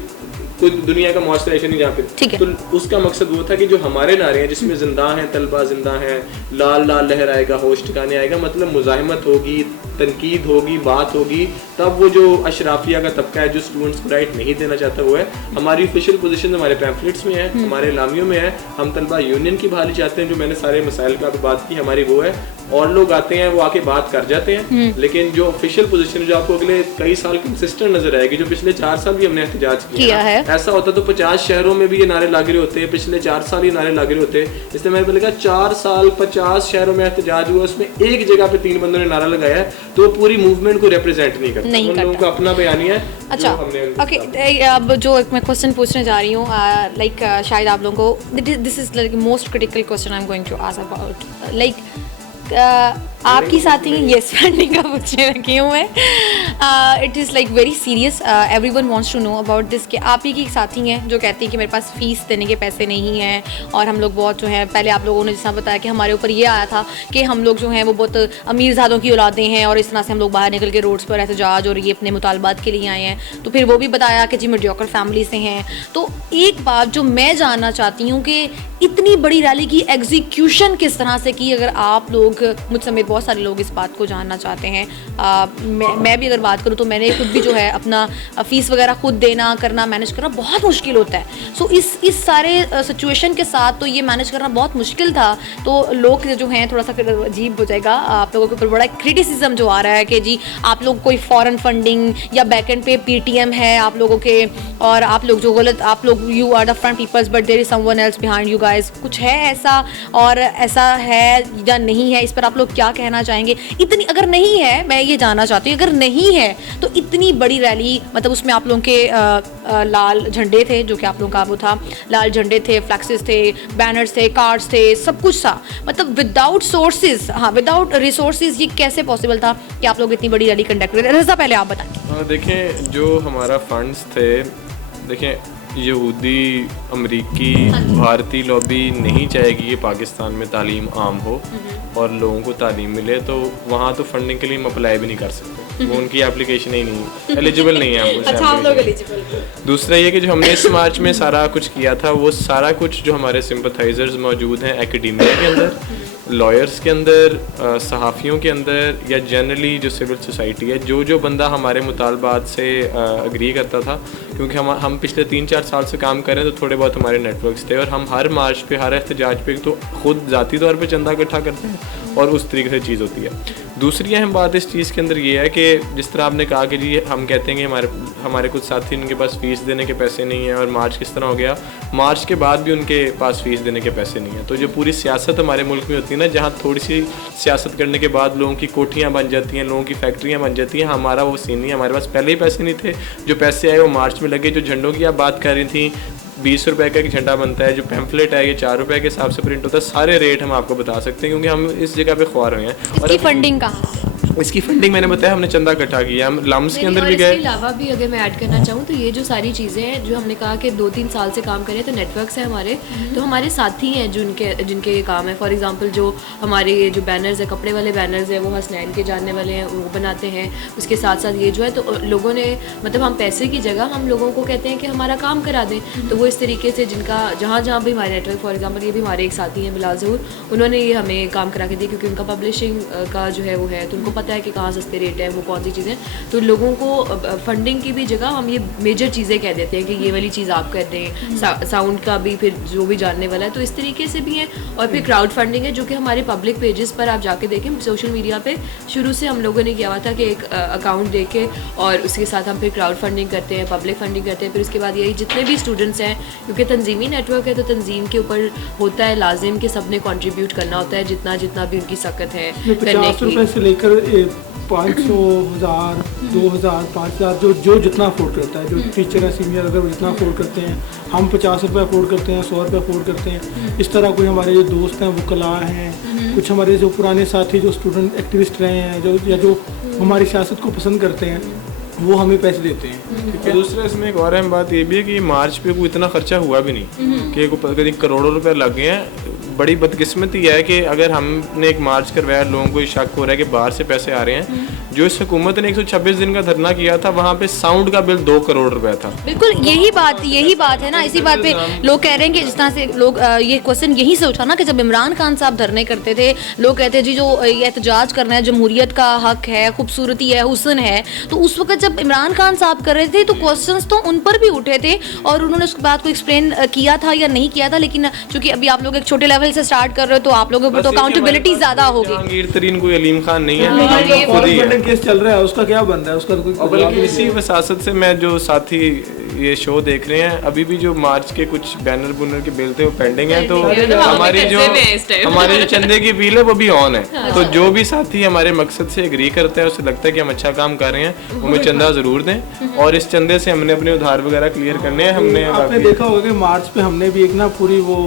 कोई दुनिया का मुआशरा ऐसा नहीं जहाँ पे, तो उसका मकसद वो था कि जो हमारे नारे हैं जिसमें जिंदा हैं, तलबा जिंदा हैं, लाल लाल लहराएगा, होश ठिकाने आएगा, मतलब मुजाहिमत होगी, तनकीद होगी, बात होगी, तब वो जो अशराफिया का तबका है जो स्टूडेंट्स को राइट नहीं देना चाहता वो है। हमारी ऑफिशियल पोजीशन हमारे पैम्फलेट्स में है, हमारे लामियों में है, हम तलबा यूनियन की बहाली चाहते हैं, जो मैंने सारे मसाइल का बात की हमारी वो है, और लोग आते हैं वो आके बात कर जाते हैं, लेकिन जो ऑफिशियल पोजीशन जो आपको अगले कई साल कंसिस्टेंट नजर आएगी, जो पिछले 4 साल भी हमने एहतजाज किया है, ऐसा होता तो 50 शहरों में भी ये नारे लाग रहे होते, पिछले 4 साल ये नारे लाग रहे होते, इसलिए मैंने बोला 4 साल 50 शहरों में एहतजाज हुआ, उसमें एक जगह पे 3 बंदों ने नारा लगाया है, तो वो पूरी मूवमेंट को रिप्रेजेंट नहीं करता, उन लोगों का अपना बयानी है। अच्छा, ओके, अब जो मैं क्वेश्चन पूछने जा रही हूँ, लाइक शायद आप लोगों को this is like most critical question I am going to ask about, like आपकी साथी येस फंडिंग का पूछने लगी हूँ मैं, it is like very serious, everyone wants to know about this, कि आप ही की साथी हैं जो कहती हैं कि मेरे पास फ़ीस देने के पैसे नहीं हैं, और हम लोग बहुत जो है, पहले आप लोगों ने जैसा बताया कि हमारे ऊपर ये आया था कि हम लोग जो हैं वो बहुत अमीरजादों की औलादें हैं, और इस तरह से हम लोग बाहर निकल के रोड्स पर एहतजाज और ये अपने मुतालबात के लिए आए हैं, तो फिर वो भी बताया कि जी मीडियोकर फैमिली से हैं। तो एक बात जो मैं जानना चाहती हूँ कि इतनी बड़ी रैली की एग्जीक्यूशन किस तरह से की, अगर आप लोग, मुझ समेत बहुत सारे लोग इस बात को जानना चाहते हैं। मैं भी अगर बात करूँ तो मैंने खुद भी जो है अपना फ़ीस वगैरह खुद देना, करना, मैनेज करना बहुत मुश्किल होता है। सो इस सारे सिचुएशन के साथ तो ये मैनेज करना बहुत मुश्किल था, तो लोग जो हैं थोड़ा सा फिर अजीब हो जाएगा, आप लोगों के ऊपर बड़ा क्रिटिसिज्म जो आ रहा है कि जी आप लोग कोई फॉरेन फंडिंग या बैक एंड पे PTM है आप लोगों के, और आप लोग जो गलत, आप लोग you are the front peoples but there is someone else behind you guys, कुछ है ऐसा, और ऐसा है या नहीं है, इस पर आप लोग क्या कहना चाहेंगे? इतनी अगर नहीं है, मैं ये जानना चाहती हूँ, अगर नहीं है तो इतनी बड़ी रैली, मतलब उसमें आप लोगों के लाल झंडे थे, जो कि आप लोगों का वो था, लाल झंडे थे, फ्लैक्सेस थे, बैनर्स थे, कार्ड्स थे, सब कुछ था, मतलब विदाउट सोर्सेज, हाँ विदाउट रिसोर्सेज, ये कैसे पॉसिबल था कि आप लोग इतनी बड़ी रैली कंडक्ट करें? रज़ा पहले आप बताएं। देखें, जो हमारा फंड्स थे, देखें यहूदी, अमरीकी, भारतीय लॉबी नहीं चाहेगी कि पाकिस्तान में तालीम आम हो और लोगों को तालीम मिले, तो वहाँ तो फंडिंग के लिए हम अप्लाई भी नहीं कर सकते, वो उनकी एप्लीकेशन ही नहीं, एलिजिबल नहीं है। अच्छा, हम लोग एलिजिबल। दूसरा ये कि जो हमने इस मार्च में सारा कुछ किया था, वो सारा कुछ जो हमारे सिंपथाइजर्स मौजूद हैं एकेडमिया के अंदर, लॉयर्स के अंदर, सहाफ़ियों के अंदर, या जनरली जो सिविल सोसाइटी है, जो बंदा हमारे मुतालबात से अग्री करता था, क्योंकि हम पिछले 3-4 साल से काम कर रहे हैं, तो थोड़े बहुत हमारे नेटवर्क्स थे, और हम हर मार्च पे, हर एहतजाज पे तो खुद ज़ाती तौर पे चंदा इकट्ठा करते हैं, और उस तरीके से चीज़ होती है। दूसरी अहम बात इस चीज़ के अंदर ये है कि जिस तरह आपने कहा कि जी हम कहते हैं कि हमारे कुछ साथी, उनके पास फ़ीस देने के पैसे नहीं हैं, और मार्च किस तरह हो गया, मार्च के बाद भी उनके पास फ़ीस देने के पैसे नहीं हैं। तो जो पूरी सियासत हमारे मुल्क में होती है ना, जहाँ थोड़ी सी सियासत करने के बाद लोगों की कोठियाँ बन जाती हैं, लोगों की फैक्ट्रियाँ बन जाती हैं, हमारा वो सीन नहीं है, हमारे पास पहले ही पैसे नहीं थे, जो पैसे आए वो मार्च में लगे। जो झंडों की आप बात कर रही थी, 20 रुपए का एक झंडा बनता है, जो पैम्फलेट है ये 4 रुपए के हिसाब से प्रिंट होता है, सारे रेट हम आपको बता सकते हैं, क्योंकि हम इस जगह पे ख्वार हुए हैं। और फंडिंग कहाँ? इसकी फंडिंग मैंने बताया हमने चंदा इकट्ठा किया, हम लम्स के अंदर भी इसके गए। अलावा भी अगर मैं ऐड करना चाहूँ तो ये जो सारी चीज़ें हैं जो हमने कहा कि 2-3 साल से काम करें, तो नेटवर्क्स हैं हमारे, तो हमारे साथी हैं जिनके ये काम है। फॉर एग्जांपल जो हमारे ये जो बैनर्स है, कपड़े वाले बैनर्स हैं, वो हसनैन के जानने वाले हैं, वो बनाते हैं। उसके साथ साथ ये जो है, तो लोगों ने मतलब हम पैसे की जगह हम लोगों को कहते हैं कि हमारा काम करा दें, तो वो इस तरीके से जिनका जहाँ जहाँ भी हमारे नेटवर्क, फॉर एग्जांपल ये भी हमारे एक साथी हैं बिलाल ज़हूर, उन्होंने ये हमें काम करा के दिया क्योंकि उनका पब्लिशिंग का जो है वो है, तो उनको पता है कि कहाँ सस्ते रेट है, वो कौन सी चीज़ें। तो लोगों को फंडिंग की भी जगह हम ये मेजर चीज़ें कह देते हैं कि ये वाली चीज़ आप कर दें, साउंड का भी फिर जो भी जानने वाला है, तो इस तरीके से भी है। और फिर क्राउड फंडिंग है जो कि हमारे पब्लिक पेजेस पर आप जाके देखें, सोशल मीडिया पे शुरू से हम लोगों ने किया हुआ था कि एक अकाउंट दे के और उसके साथ हम फिर क्राउड फंडिंग करते हैं, पब्लिक फंडिंग करते हैं। फिर उसके बाद यही जितने भी स्टूडेंट्स हैं, क्योंकि तंजीमी नेटवर्क है तो तंजीम के ऊपर होता है लाजिम कि सब ने कॉन्ट्रीब्यूट करना होता है जितना जितना भी उनकी सकत है करने 50 रुपए से लेकर 500, 1000, 2000, 5000 जो जितना अफोर्ड करता है, जो टीचर है सीनियर अगर वो जितना अफोर्ड करते हैं, हम 50 रुपये अफोर्ड करते हैं, 100 रुपये अफोर्ड करते हैं। इस तरह कोई हमारे जो दोस्त हैं वो कला हैं, कुछ हमारे जो पुराने साथी जो स्टूडेंट एक्टिविस्ट रहे हैं जो हमारी सियासत को पसंद करते हैं, वो हमें पैसे देते हैं। ठीक है। दूसरा इसमें एक और अहम बात ये भी है कि मार्च पे कोई इतना खर्चा हुआ भी नहीं कि कभी करोड़ों रुपए लग गए हैं। बड़ी बदकिस्मती है कि अगर हमने एक मार्च करवाया, लोगों को शक हो रहा है कि बाहर से पैसे आ रहे हैं। जो इस हुकूमत ने 126 दिन का धरना किया था, वहाँ पे साउंड का बिल 2 करोड़ रुपए था। बिल्कुल यही बात है ना। इसी बात पे लोग कह रहे हैं कि जिस तरह से लोग ये क्वेश्चन यहीं से उठा ना कि जब इमरान खान साहब धरने करते थे, लोग कहते हैं जी जो एहतजाज करना है जमहूरियत का हक है, खूबसूरती है, हुस्न है, तो उस वक्त जब इमरान खान साहब कर रहे थे तो क्वेश्चंस तो उन पर भी उठे थे और उन्होंने उस बात को एक्सप्लेन किया था या नहीं किया था। लेकिन चूंकि अभी आप लोग एक छोटे लेवल से स्टार्ट कर रहे हो तो आप लोगों पर तो अकाउंटेबिलिटी ज्यादा होगी। जहांगीर तरीन कोई अलीम खान नहीं है, केस चल रहा है, उसका क्या बन रहा है, उसका तो कोई बल्कि इसी वसासत से मैं जो साथी ये शो देख रहे हैं, अभी भी जो मार्च के कुछ बैनर बुनर के बिल थे वो पेंडिंग है, तो हमारे जो चंदे की बिल है वो भी ऑन है। तो जो भी साथी हमारे मकसद से एग्री करते हैं, उसे लगता है कि हम अच्छा काम कर रहे हैं, हमें चंदा जरूर दें और इस चंदे से हमने अपने उधार वगैरह क्लियर करने हैं। हमने आपने देखा होगा कि मार्च पे हमने भी एक ना पूरी वो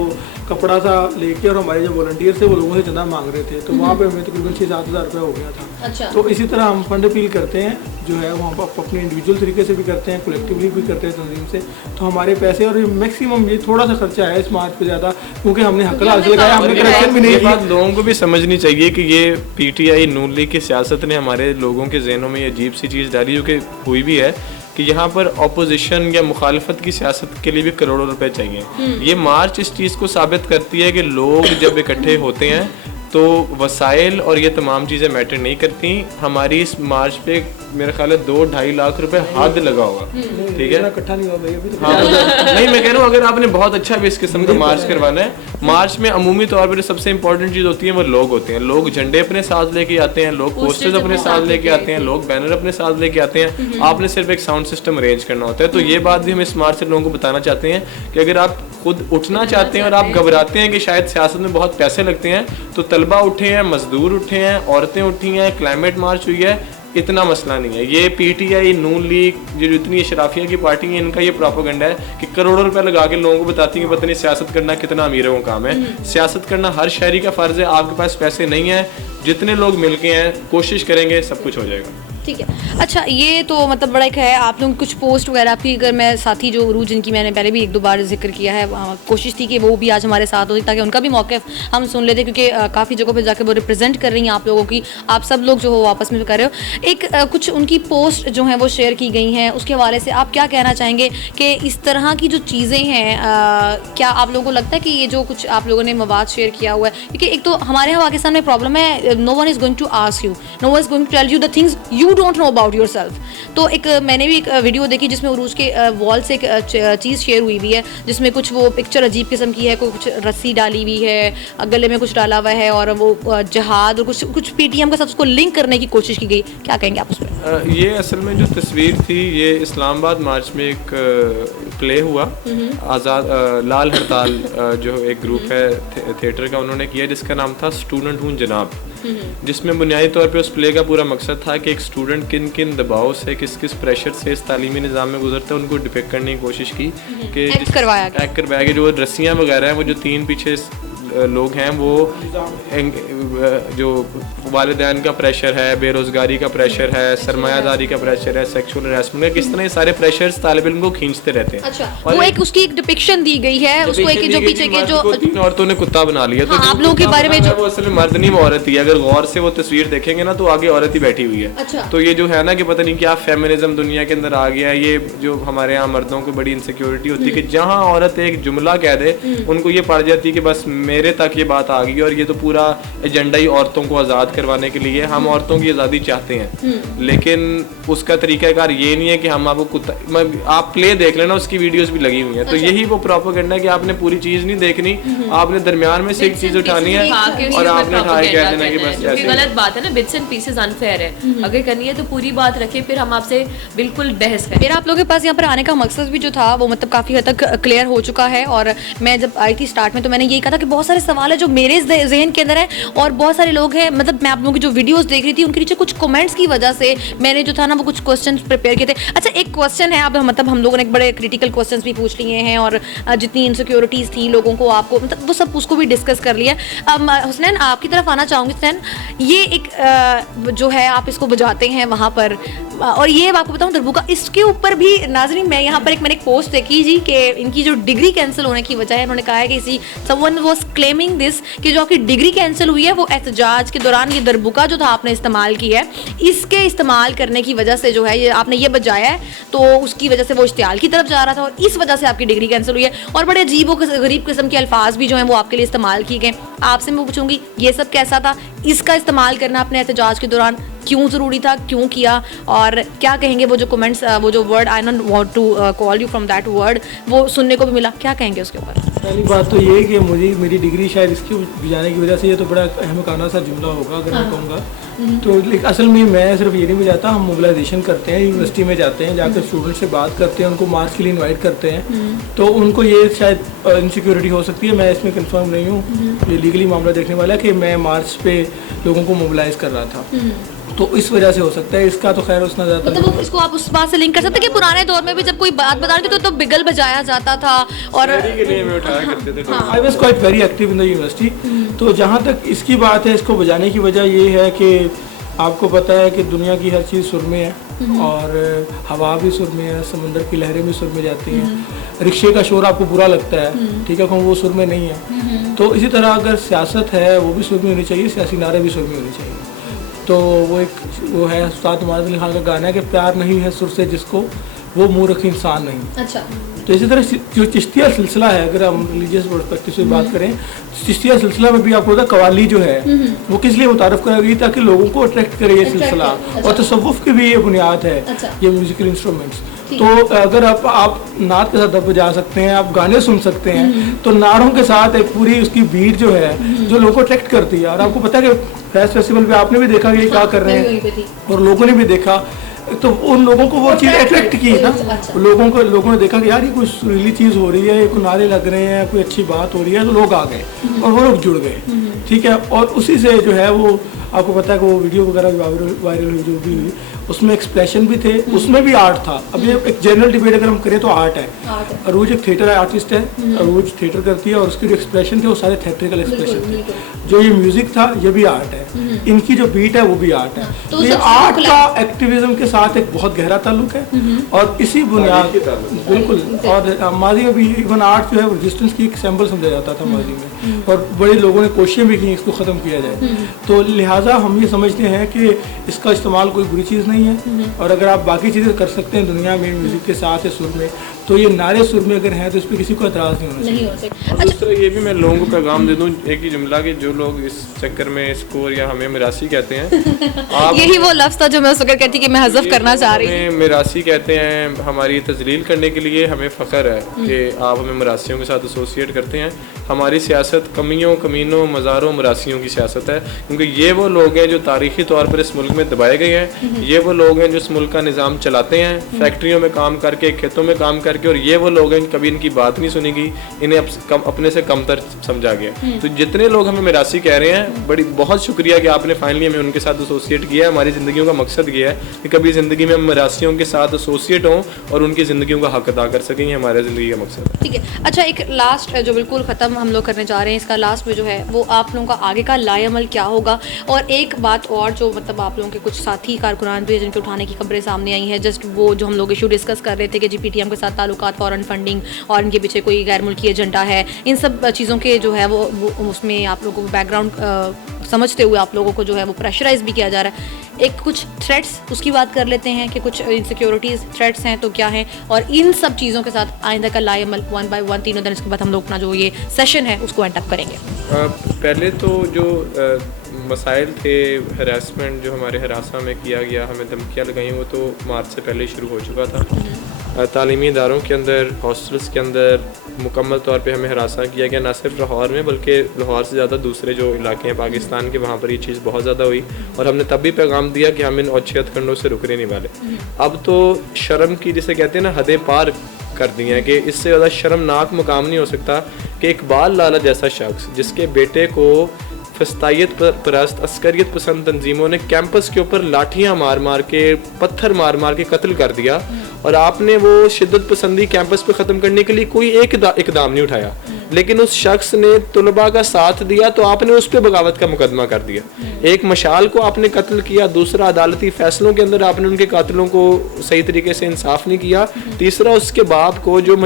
कपड़ा सा लेके और हमारे जो वॉलंटियर थे वो लोगों से चंदा मांग रहे थे, तो वहाँ पे हमें तकरीबन 6-7 हज़ार रुपया हो गया था। अच्छा। तो इसी तरह हम फंड अपील करते हैं जो है वहाँ पर अपने इंडिविजुअल तरीके से भी करते हैं, कलेक्टिवली भी करते हैं तंजीम से। तो हमारे पैसे और मैक्सिमम ये थोड़ा सा खर्चा है इस मार्च पे ज़्यादा, क्योंकि हमने हक हासिल लगाया, हमने करेक्शन भी नहीं किया। लोगों को भी समझनी चाहिए कि ये पीटीआई नून लीग की सियासत ने हमारे लोगों के जहनों में ये अजीब सी चीज़ डाली, जो कि हुई भी है कि यहाँ पर अपोजिशन या मुखालफत की सियासत के लिए भी करोड़ों रुपए चाहिए। ये मार्च इस चीज़ को साबित करती है कि लोग जब इकट्ठे होते हैं तो वसाइल और ये तमाम चीज़ें मैटर नहीं करती। हमारी इस मार्च पे मेरे ख्याल है 2-2.5 लाख रुपए हद लगा होगा, ठीक है। इकट्ठा नहीं हुआ भाई अभी तो। हाँ, नहीं मैं कह रहा हूँ अगर आपने बहुत अच्छा भी इस किस्म का मार्च करवाना है, मार्च में अमूमी तौर पर सबसे इंपॉर्टेंट चीज़ होती है वो लोग होते हैं। लोग झंडे अपने साथ लेके आते हैं, लोग पोस्टर्स अपने साथ लेके आते हैं, लोग बैनर अपने साथ लेके आते हैं। आपने सिर्फ एक साउंड सिस्टम अरेंज करना होता है। तो ये बात भी हम इस मार्च से लोगों को बताना चाहते हैं कि अगर आप खुद उठना चाहते हैं और आप घबराते हैं कि शायद सियासत में बहुत पैसे लगते हैं, तो तलबा उठे हैं, मजदूर उठे हैं, औरतें उठी हैं, क्लाइमेट मार्च हुई है, इतना मसला नहीं है। ये पीटीआई नून लीग जो इतनी अशराफिया की पार्टी है, इनका ये प्रोपेगेंडा है कि करोड़ों रुपए लगा के लोगों को बताती है कि पता नहीं सियासत करना कितना अमीरों का काम है। सियासत करना हर शहरी का फर्ज है। आपके पास पैसे नहीं है, जितने लोग मिल के हैं कोशिश करेंगे सब कुछ हो जाएगा। ठीक है। अच्छा, ये तो मतलब बड़ा एक है, आप लोग कुछ पोस्ट वगैरह आपकी, अगर मैं साथी जो उरूज जिनकी मैंने पहले भी 1-2 बार जिक्र किया है, कोशिश थी कि वो भी आज हमारे साथ हो ताकि उनका भी मौक़िफ़ हम सुन लेते, क्योंकि काफ़ी जगहों पे जाकर वो रिप्रेजेंट कर रही हैं आप लोगों की, आप सब लोग जो हो आपस में कर रहे हो। एक कुछ उनकी पोस्ट जो हैं वो शेयर की गई हैं, उसके हवाले से आप क्या कहना चाहेंगे कि इस तरह की जो चीज़ें हैं, क्या आप लोगों को लगता है कि ये जो कुछ आप लोगों ने मवाद शेयर किया हुआ है, क्योंकि एक तो हमारे यहाँ पाकिस्तान में प्रॉब्लम है, no one is going to ask you, no one is going to tell you the things you don't know about yourself. तो एक मैंने भी एक वीडियो देखी जिसमें उरूज के वॉल से एक चीज़ शेयर हुई हुई है, जिसमें कुछ वो पिक्चर अजीब किस्म की है, कुछ रस्सी डाली हुई है, गले में कुछ डाला हुआ है और वो जहाद और कुछ पीटीएम के साथ उसको लिंक करने की कोशिश की गई। क्या कहेंगे आप उस पर? ये असल में जो तस्वीर थी ये इस्लामाबाद मार्च में एक प्ले हुआ, आज़ाद लाल हड़ताल जो एक ग्रुप है थिएटर का, उन्होंने किया जिसका नाम था स्टूडेंट हूँ जनाब, जिसमें बुनियादी तौर पे उस प्ले का पूरा मकसद था कि एक स्टूडेंट किन किन दबाव से, किस किस प्रेशर से इस तालीमी निज़ाम में गुजरता है, उनको डिपिक्ट करने की कोशिश की कि एक्ट करवाया गया। जो रस्सियाँ वगैरह हैं वो जो 3 पीछे लोग हैं वो जो वालिदैन का प्रेशर है, बेरोज़गारी का प्रेशर है, सरमायादारी का प्रेशर है, सेक्सुअल हरासमेंट का, किस तरह ये सारे प्रेशर्स तालिब इल्म को खींचते रहते हैं। अच्छा, वो एक उसकी एक डिपिक्शन दी गई है, उसको एक जो पीछे के जो 3 औरतों ने कुत्ता बना लिया, तो आप लोगों के बारे में जो वो असल में मर्द नहीं वो औरत ही है। अगर गौर से वो तस्वीर देखेंगे ना तो आगे औरत ही बैठी हुई है। अच्छा। तो ये जो है ना कि पता नहीं क्या फेमिनिज्म दुनिया के अंदर आ गया है। ये जो हमारे यहाँ मर्दों को बड़ी इनसिक्योरिटी होती है कि जहाँ औरत एक जुमला कह दे उनको ये पड़ जाती है कि बस मेरे तक ये बात आ गई और ये तो पूरा एजेंडा ही औरतों को आज़ाद करवाने के लिए। हम औरतों की आज़ादी चाहते हैं, लेकिन उसका तरीकाकार ये नहीं है कि हम आपको कुत्ता, आप प्ले देख लेना, उसकी वीडियोस भी लगी हुई हैं। तो यही वो प्रोपेगेंडा है कि आपने पूरी चीज़ नहीं देखनी, आपने दरमियान में से एक चीज़ उठानी है और आपने उठा के कह देना कि बस ऐसे। गलत बात है ना, बिट्स एंड पीसेस अनफेयर है। अगर करनी है तो पूरी बात रखें, फिर हम आपसे बिल्कुल बहस करें। मेरा आप लोगों के पास यहाँ पर आने का मकसद भी जो था वो मतलब काफ़ी हद तक क्लियर हो चुका है। और मैं जब आई थी स्टार्ट में तो मैंने यही कहा था कि बहुत सारे सवाल है जो मेरे जहन के अंदर है और बहुत सारे लोग हैं, मतलब मैं आप लोगों की जो वीडियोस देख रही थी उनके नीचे कुछ कमेंट्स की वजह से मैंने जो था ना वो कुछ क्वेश्चन प्रिपेयर किए थे। अच्छा, एक क्वेश्चन है, अब मतलब हम लोगों ने एक बड़े क्रिटिकल क्वेश्चन भी पूछ लिए हैं और जितनी इनसिक्योरिटीज़ थी लोगों को, आपको मतलब वो सब उसको भी डिस्कस कर लिया। अब हुसनैन आपकी तरफ आना चाहूँगी। हुसनैन, ये एक जो है आप इसको बजाते हैं वहाँ पर, और ये आपको बताऊँ दरबुका, इसके ऊपर भी नाज़रीन मैं यहाँ पर मैंने एक पोस्ट देखी जी कि इनकी जो डिग्री कैंसिल होने की वजह है, उन्होंने कहा है कि इसी समवन वाज क्लेमिंग दिस कि जो आपकी डिग्री कैंसिल हुई है वो एहतजाज के दौरान ये दरबुका जो था आपने इस्तेमाल की है, इसके इस्तेमाल करने की वजह से जो है ये आपने ये बजाया है, तो उसकी वजह से वो इश्तियाल की तरफ जा रहा था और इस वजह से आपकी डिग्री कैंसिल हुई है। और बड़े अजीब व गरीब किस्म के अल्फाज भी जो हैं वो आपके लिए इस्तेमाल किए गए। आपसे मैं पूछूंगी ये सब कैसा था, इसका इस्तेमाल करना अपने एहतजाज के दौरान क्यों ज़रूरी था, क्यों किया, और क्या कहेंगे वो जो कमेंट्स, वो जो word, I don't want to call you from that word, वो सुनने को भी मिला, क्या कहेंगे उसके ऊपर? पहली बात तो ये है कि मुझे मेरी डिग्री शायद इसकी बजाने की वजह से, ये तो बड़ा अहमकाना सा जुमला होगा अगर मैं कहूँगा तो, लेकिन असल में मैं सिर्फ ये नहीं बजाता, हम मोबिलाइजेशन करते हैं, यूनिवर्सिटी में जाते हैं, जाकर स्टूडेंट से बात करते हैं, उनको मार्च के लिए इनवाइट करते हैं, तो उनको ये शायद इनसिक्योरिटी हो सकती है, मैं इसमें कंफर्म नहीं हूँ, ये लीगली मामला देखने वाला है कि मैं मार्च पे लोगों को मोबिलाइज कर रहा था, तो इस वजह से हो सकता है। इसका तो खैर उसना ज़्यादा मतलब इसको आप उस बात से लिंक कर सकते हैं कि पुराने दौर में भी जब कोई बात बता रही थी तो बिगल बजाया जाता था और I was quite very active in the university. तो जहाँ तक इसकी बात है, इसको बजाने की वजह ये है कि आपको पता है कि दुनिया की हर चीज़ सुर में है और हवा भी सुर में है, समंदर की लहरें भी सुर में जाती हैं, रिक्शे का शोर आपको बुरा लगता है, ठीक है, क्योंकि वो सुर में नहीं है। तो इसी तरह अगर सियासत है वो भी सुर में होनी चाहिए, सियासी नारे भी सुर में होने चाहिए। तो वो है उस्ताद इमाद अली खान का गाना है कि प्यार नहीं है सुर से जिसको, वो मूर्ख इंसान नहीं। अच्छा, तो इसी तरह जो चिश्तिया सिलसिला है, अगर हम रिलीजियस पर्सपेक्टिव से बात करें, चिश्तिया सिलसिला में भी आपको पता कवाली जो है वो किस लिए मुतारफ कराई गई, ताकि लोगों को अट्रैक्ट करे ये सिलसिला। और तसव्वुफ की भी ये बुनियाद है, ये म्यूजिकल इंस्ट्रूमेंट्स। तो अगर आप नात के साथ बजा सकते हैं, आप गाने सुन सकते हैं, तो नारों के साथ एक पूरी उसकी बीट जो है जो लोगों को अट्रैक्ट करती है। और आपको पता है कि फैज फेस्टिवल पे आपने भी देखा कि क्या कर रहे हैं और लोगों ने भी देखा, तो उन लोगों को वो चीज़ अट्रैक्ट की ना, लोगों ने देखा कि यार ये कोई सुरीली चीज़ हो रही है, ये कोई नारे लग रहे हैं, कोई अच्छी बात हो रही है, तो लोग आ गए और वो लोग जुड़ गए, ठीक है। और उसी से जो है वो आपको पता है कि वो वीडियो वगैरह वायरल हुई जो भी हुई, उसमें एक्सप्रेशन भी थे, उसमें भी आर्ट था। अब ये एक जनरल डिबेट अगर हम करें तो आर्ट है। अरूज एक थिएटर आर्टिस्ट है, अरूज थिएटर करती है और उसके जो एक्सप्रेशन थे वो सारे थिएट्रिकल एक्सप्रेशन थे। जो ये म्यूजिक था ये भी आर्ट है, इनकी जो बीट है वो भी आर्ट है। तो ये आर्ट का एक्टिविज्म के साथ एक बहुत गहरा ताल्लुक है और इसी बुनियाद बिल्कुल। और माजी में भी इवन आर्ट जो है रेजिस्टेंस की एक सिंबल समझा जाता था माजी में, और बड़े लोगों ने कोशिशें भी की इसको ख़त्म किया जाए। तो लिहाजा हम ये समझते हैं कि इसका इस्तेमाल कोई बुरी चीज़ नहीं है, और अगर आप बाकी चीज़ें कर सकते हैं दुनिया में म्यूज़िक के साथ या सुर में, तो ये नारे सुर में अगर हैं तो इस पर किसी को एतराज़ नहीं होना चाहिए। और दूसरा ये भी मैं लोगों को पैगाम दे दूं, एक ही जुमला कि जो लोग इस चक्कर में स्कोर या हमें मिरासी कहते हैं आप यही वो लफ्ज़ था जो मैं उसको कहती कि मैं हज़फ करना चाह रही हूँ। मिरासी कहते हैं, हमारी तजलील करने के लिए हमें फ़ख्र है कि आप हमें मिरासियों के साथ एसोसिएट करते हैं। हमारी सियासत कमियों, कमीनों, मज़ारों, मिरासियों की सियासत है, क्योंकि ये वो लोग हैं जो तारीख़ी तौर पर इस मुल्क में दबाए गए हैं। ये वो लोग हैं जो इस मुल्क का निज़ाम चलाते हैं, फैक्ट्रियों में काम करके, खेतों में काम करके, सके, और ये वो लोग हैं कभी इनकी बात नहीं सुनी गई, इन्हें अपने से कमतर समझा गया। तो जितने लोग हमें मिरासी कह रहे हैं, बहुत शुक्रिया कि आपने फाइनली हमें उनके साथ एसोसिएट किया है। हमारी ज़िंदगियों का मकसद ये है कि कभी ज़िंदगी में हम मिरासियों के साथ एसोसिएट हों और उनकी ज़िंदगियों का हक अदा कर सकें, ये हमारे ज़िंदगी का मकसद है। ठीक है। अच्छा, एक लास्ट जो बिल्कुल ख़त्म हम लोग करने जा रहे हैं, इसका लास्ट में जो है वो आप लोगों का आगे का लाएअमल क्या होगा। और एक बात और जो मतलब आप लोगों के कुछ साथी कारकुनान भी जिनके उठाने की खबरें सामने आई हैं, जस्ट वो जो हम लोग इशू डिस्कस कर रहे थे कि GPTM के साथ ताल्लुकात, फॉरेन फंडिंग और इनके पीछे कोई गैर मुल्की एजेंडा है, इन सब चीज़ों के जो है वो उसमें आप लोगों को बैकग्राउंड समझते हुए आप लोगों को जो है वो प्रेशराइज भी किया जा रहा है। एक कुछ थ्रेट्स उसकी बात कर लेते हैं कि कुछ इनसिक्योरिटीज़ थ्रेट्स हैं तो क्या हैं, और इन सब चीज़ों के साथ आइंदा का लाएअमल 1 by 1 तीनों दिन, इसके बाद हम लोग अपना जो ये सेशन है उसको एंड अप करेंगे। पहले तो जो मसाइल थे, हरासमेंट जो हमारे हरासा में किया गया, हमें धमकियाँ लगाई, वो तो मार्च से पहले शुरू हो चुका था। तालीमी इदारों के अंदर, हॉस्टल्स के अंदर मुकम्मल तौर पे हमें हरासा किया गया, ना सिर्फ लाहौर में बल्कि लाहौर से ज़्यादा दूसरे जो इलाके हैं पाकिस्तान के, वहाँ पर ये चीज़ बहुत ज़्यादा हुई। और हमने तब भी पैगाम दिया कि हम इन औच्छे हथकंडों से रुकने नहीं वाले। अब तो शर्म की, जिसे कहते हैं ना, हदें पार कर दी हैं कि इससे ज़्यादा शर्मनाक मुकाम नहीं हो सकता कि इकबाल लाला जैसा शख्स, जिसके बेटे को फस्तायत परस्त अस्करियत पसंद तंजीमों ने कैंपस के ऊपर लाठियाँ मार मार के, पत्थर मार मार के कत्ल कर दिया, और आपने वो शिद्दत पसंदी कैंपस पे ख़त्म करने के लिए कोई एक इकदाम नहीं उठाया, लेकिन उस शख्स ने तुलबा का साथ दिया तो आपने उस पर बगावत का मुकदमा कर दिया। एक मशाल को आपने कत्ल किया, दूसरा अदालती फैसलों के अंदर आपने उनके कातिलों को सही तरीके से इंसाफ नहीं किया, तीसरा उसके बाप को जो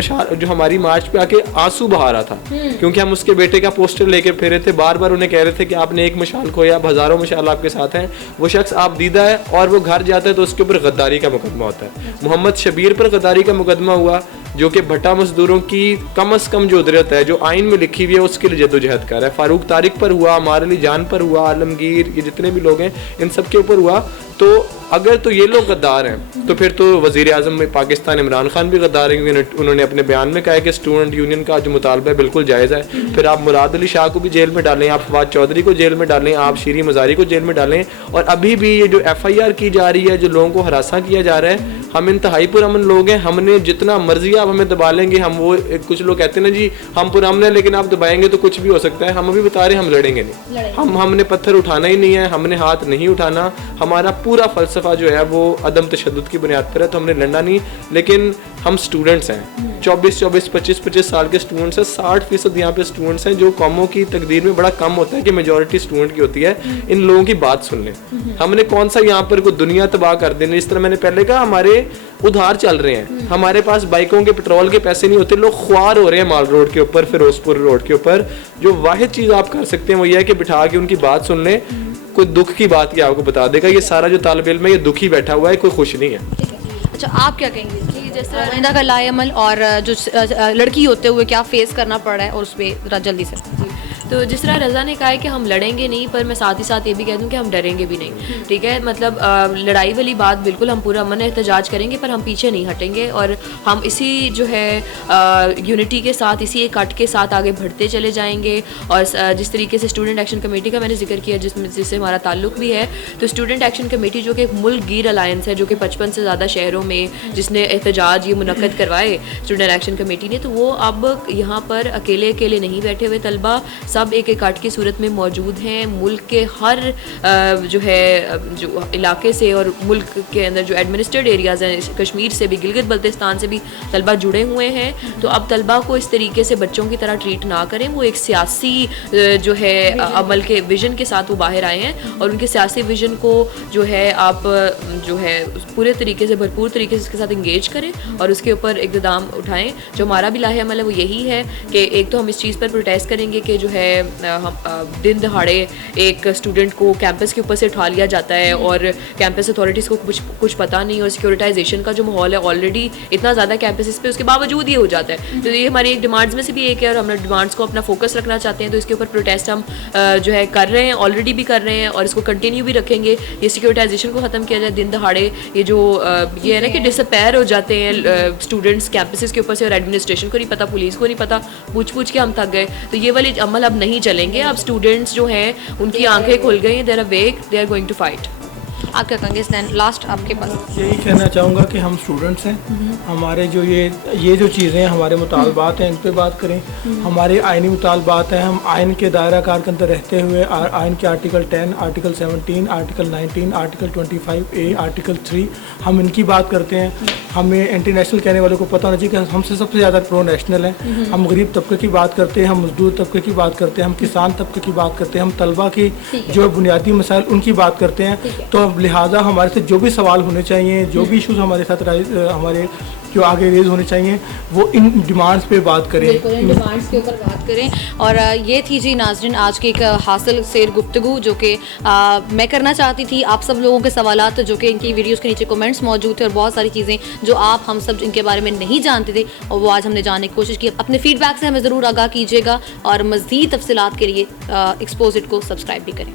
हमारी मार्च पे आके आंसू बहा रहा था क्योंकि हम उसके बेटे का पोस्टर लेके फिरे थे, बार बार उन्हें कह रहे थे कि आपने एक मशाल खोया, अब हज़ारों मशाल आपके साथ हैं, वो शख्स आप दीदा है, और वो घर जाता है तो उसके ऊपर गद्दारी का मुकदमा होता है। मोहम्मद शबीर पर गद्दारी का मुकदमा हुआ, जो कि भट्टा मजदूरों की कम से कम जो उदरत है, जो आइन में लिखी हुई है, उसके लिए जद्दोजहद कर रहा है। फारूक तारिक पर हुआ, अमार अली जान पर हुआ, आलमगीर, ये जितने भी लोग हैं इन सब के ऊपर हुआ। तो अगर तो ये लोग गद्दार हैं तो फिर तो वज़ीर आज़म में पाकिस्तान इमरान खान भी गद्दार हैं, क्योंकि उन्होंने अपने बयान में कहा है कि स्टूडेंट यूनियन का जो मुतालबा है बिल्कुल जायज़ है। फिर आप मुराद अली शाह को भी जेल में डालें, आप फवाद चौधरी को जेल में डालें, आप शीरी मज़ारी को जेल में डालें, और अभी भी ये जो FIR की जा रही है, जो लोगों को हरासा किया जा रहा है, हम इंतहाई पुरअमन लोग हैं, हमने जितना मर्जी आप हमें दबा लेंगे, हम वो कुछ लोग कहते हैं ना जी हम पुरअमन है लेकिन आप दबाएंगे तो कुछ भी हो सकता है, हम अभी बता रहे हैं हम लड़ेंगे नहीं, हमने पत्थर उठाना ही नहीं है, हमने हाथ नहीं उठाना, हमारा पूरा फ़लसफ़ा जो है वो अदम तशद्दुद की बुनियाद पर है, तो हमने लड़ना नहीं। लेकिन हम स्टूडेंट्स हैं, 24-24, 25-25 साल के स्टूडेंट्स हैं, 60% यहाँ पे स्टूडेंट्स हैं, जो कौमों की तकदीर में बड़ा कम होता है कि मेजॉरिटी स्टूडेंट की होती है। इन लोगों की बात सुन लें, हमने कौन सा यहाँ पर कोई दुनिया तबाह कर देनी। इस तरह मैंने पहले कहा, हमारे उधार चल रहे हैं, हमारे पास बाइकों के पेट्रोल के पैसे नहीं होते, लोग ख्वार हो रहे हैं माल रोड के ऊपर, फिरोजपुर रोड के ऊपर। जो वाहिद चीज़ आप कर सकते हैं वो ये है कि बिठा के उनकी बात सुन लें, कोई दुख की बात की आपको बता देगा। ये सारा जो तालिब इल्म है ये दुखी बैठा हुआ है, कोई खुश नहीं है। अच्छा, आप क्या कहेंगे कि जैसे आइंदा का लाएअमल और जो लड़की होते हुए क्या फेस करना पड़ रहा है, और उस पर ज़रा जल्दी से। तो जिस तरह रज़ा ने कहा है कि हम लड़ेंगे नहीं, पर मैं साथ ही साथ ये भी कह दूँ कि हम डरेंगे भी नहीं। ठीक है, मतलब लड़ाई वाली बात बिल्कुल हम पूरा अमन एहतजाज करेंगे, पर हम पीछे नहीं हटेंगे, और हम इसी जो है यूनिटी के साथ, इसी एक कट के साथ आगे बढ़ते चले जाएंगे। और जिस तरीके से स्टूडेंट एक्शन कमेटी का मैंने जिक्र किया, जिससे हमारा ताल्लुक भी है, तो स्टूडेंट एक्शन कमेटी जो कि एक मुल्क गिर अलायंस है, जो कि 55 से ज़्यादा शहरों में जिसने एहतजाज ये मुनक्कद करवाए स्टूडेंट एक्शन कमेटी ने, तो वो अब यहाँ पर अकेले अकेले नहीं बैठे हुए तलबा, सब एक इकट्ठ की सूरत में मौजूद हैं। मुल्क के हर जो है जो इलाके से और मुल्क के अंदर जो एडमिनिस्ट्रेड एरियाज़ हैं, कश्मीर से भी, गिलगित बल्तिस्तान से भी तलबा जुड़े हुए हैं। तो अब तलबा को इस तरीके से बच्चों की तरह ट्रीट ना करें, वो एक सियासी जो है अमल के विजन के साथ वो बाहर आए हैं, और उनके सियासी विजन को जो है आप जो है पूरे तरीके से, भरपूर तरीके से उसके साथ इंगेज करें और उसके ऊपर इक़दाम उठाएँ। जो हमारा भी लाहे अमल है वो यही है कि एक तो हम इस चीज़ पर प्रोटेस्ट करेंगे कि जो है हम दिन दहाड़े एक स्टूडेंट को कैंपस के ऊपर से उठा लिया जाता है, और कैंपस अथॉरिटीज़ को कुछ पता नहीं, और सिक्योरिटाइजेशन का जो माहौल है ऑलरेडी इतना ज़्यादा कैंपस पे, उसके बावजूद ये हो जाता है। तो ये हमारी एक डिमांड्स में से भी एक है, और हम डिमांड्स को अपना फोकस रखना चाहते हैं, तो इसके ऊपर प्रोटेस्ट हम जो है कर रहे हैं, ऑलरेडी भी कर रहे हैं, और इसको कंटिन्यू भी रखेंगे। ये सिक्योरिटाइजेशन को ख़त्म किया जाए, दिन दहाड़े ये जो ये है ना कि डिसअपेयर हो जाते हैं स्टूडेंट्स कैंपसेस के ऊपर से, और एडमिनिस्ट्रेशन को नहीं पता, पुलिस को नहीं पता, पूछ के हम थक गए। तो ये वाली अमल अब नहीं चलेंगे। अब स्टूडेंट्स जो हैं उनकी आंखें खुल गई, they are awake, they are going to fight. आप क्या कहेंगे लास्ट आपके पास? यही कहना चाहूँगा कि हम स्टूडेंट्स हैं, हमारे जो ये जो चीज़ें हैं हमारे मुतालबात हैं, इन पे बात करें। हमारे आइनी मुतालबात हैं, हम आइन के दायरा कार के अंदर रहते हुए आइन के article 10, article 17, article 19, article 25A, article 3 हम इनकी बात करते हैं। हमें इंटरनेशनल कहने वालों को पता होना चाहिए कि हमसे सबसे ज़्यादा प्रो नेशनल हैं। हम गरीब तबके की बात करते हैं, हम मजदूर तबके की बात करते हैं, हम किसान तबके की बात करते हैं, हम तलबा की जो बुनियादी मसाइल उनकी बात करते हैं। तो लिहाजा हमारे से जो भी सवाल होने चाहिए, जो भी इशूज़ हमारे साथ हमारे जो आगे रेज होने चाहिए, वो इन डिमांड्स पे बात करें, बिल्कुल इन डिमांड्स के ऊपर बात करें। और ये थी जी नाज़रीन आज की एक हासिल सेर गुफ्तगू जो कि मैं करना चाहती थी आप सब लोगों के सवालात जो कि इनकी वीडियोस के नीचे कमेंट्स मौजूद थे और बहुत सारी चीज़ें जो आप हम सब इनके बारे में नहीं जानते थे और वो आज हमने जानने की कोशिश की। अपने फीडबैक से हमें ज़रूर आगाह कीजिएगा और मज़ीद तफसीलात के लिए एक्सपोजिट को सब्सक्राइब भी करें।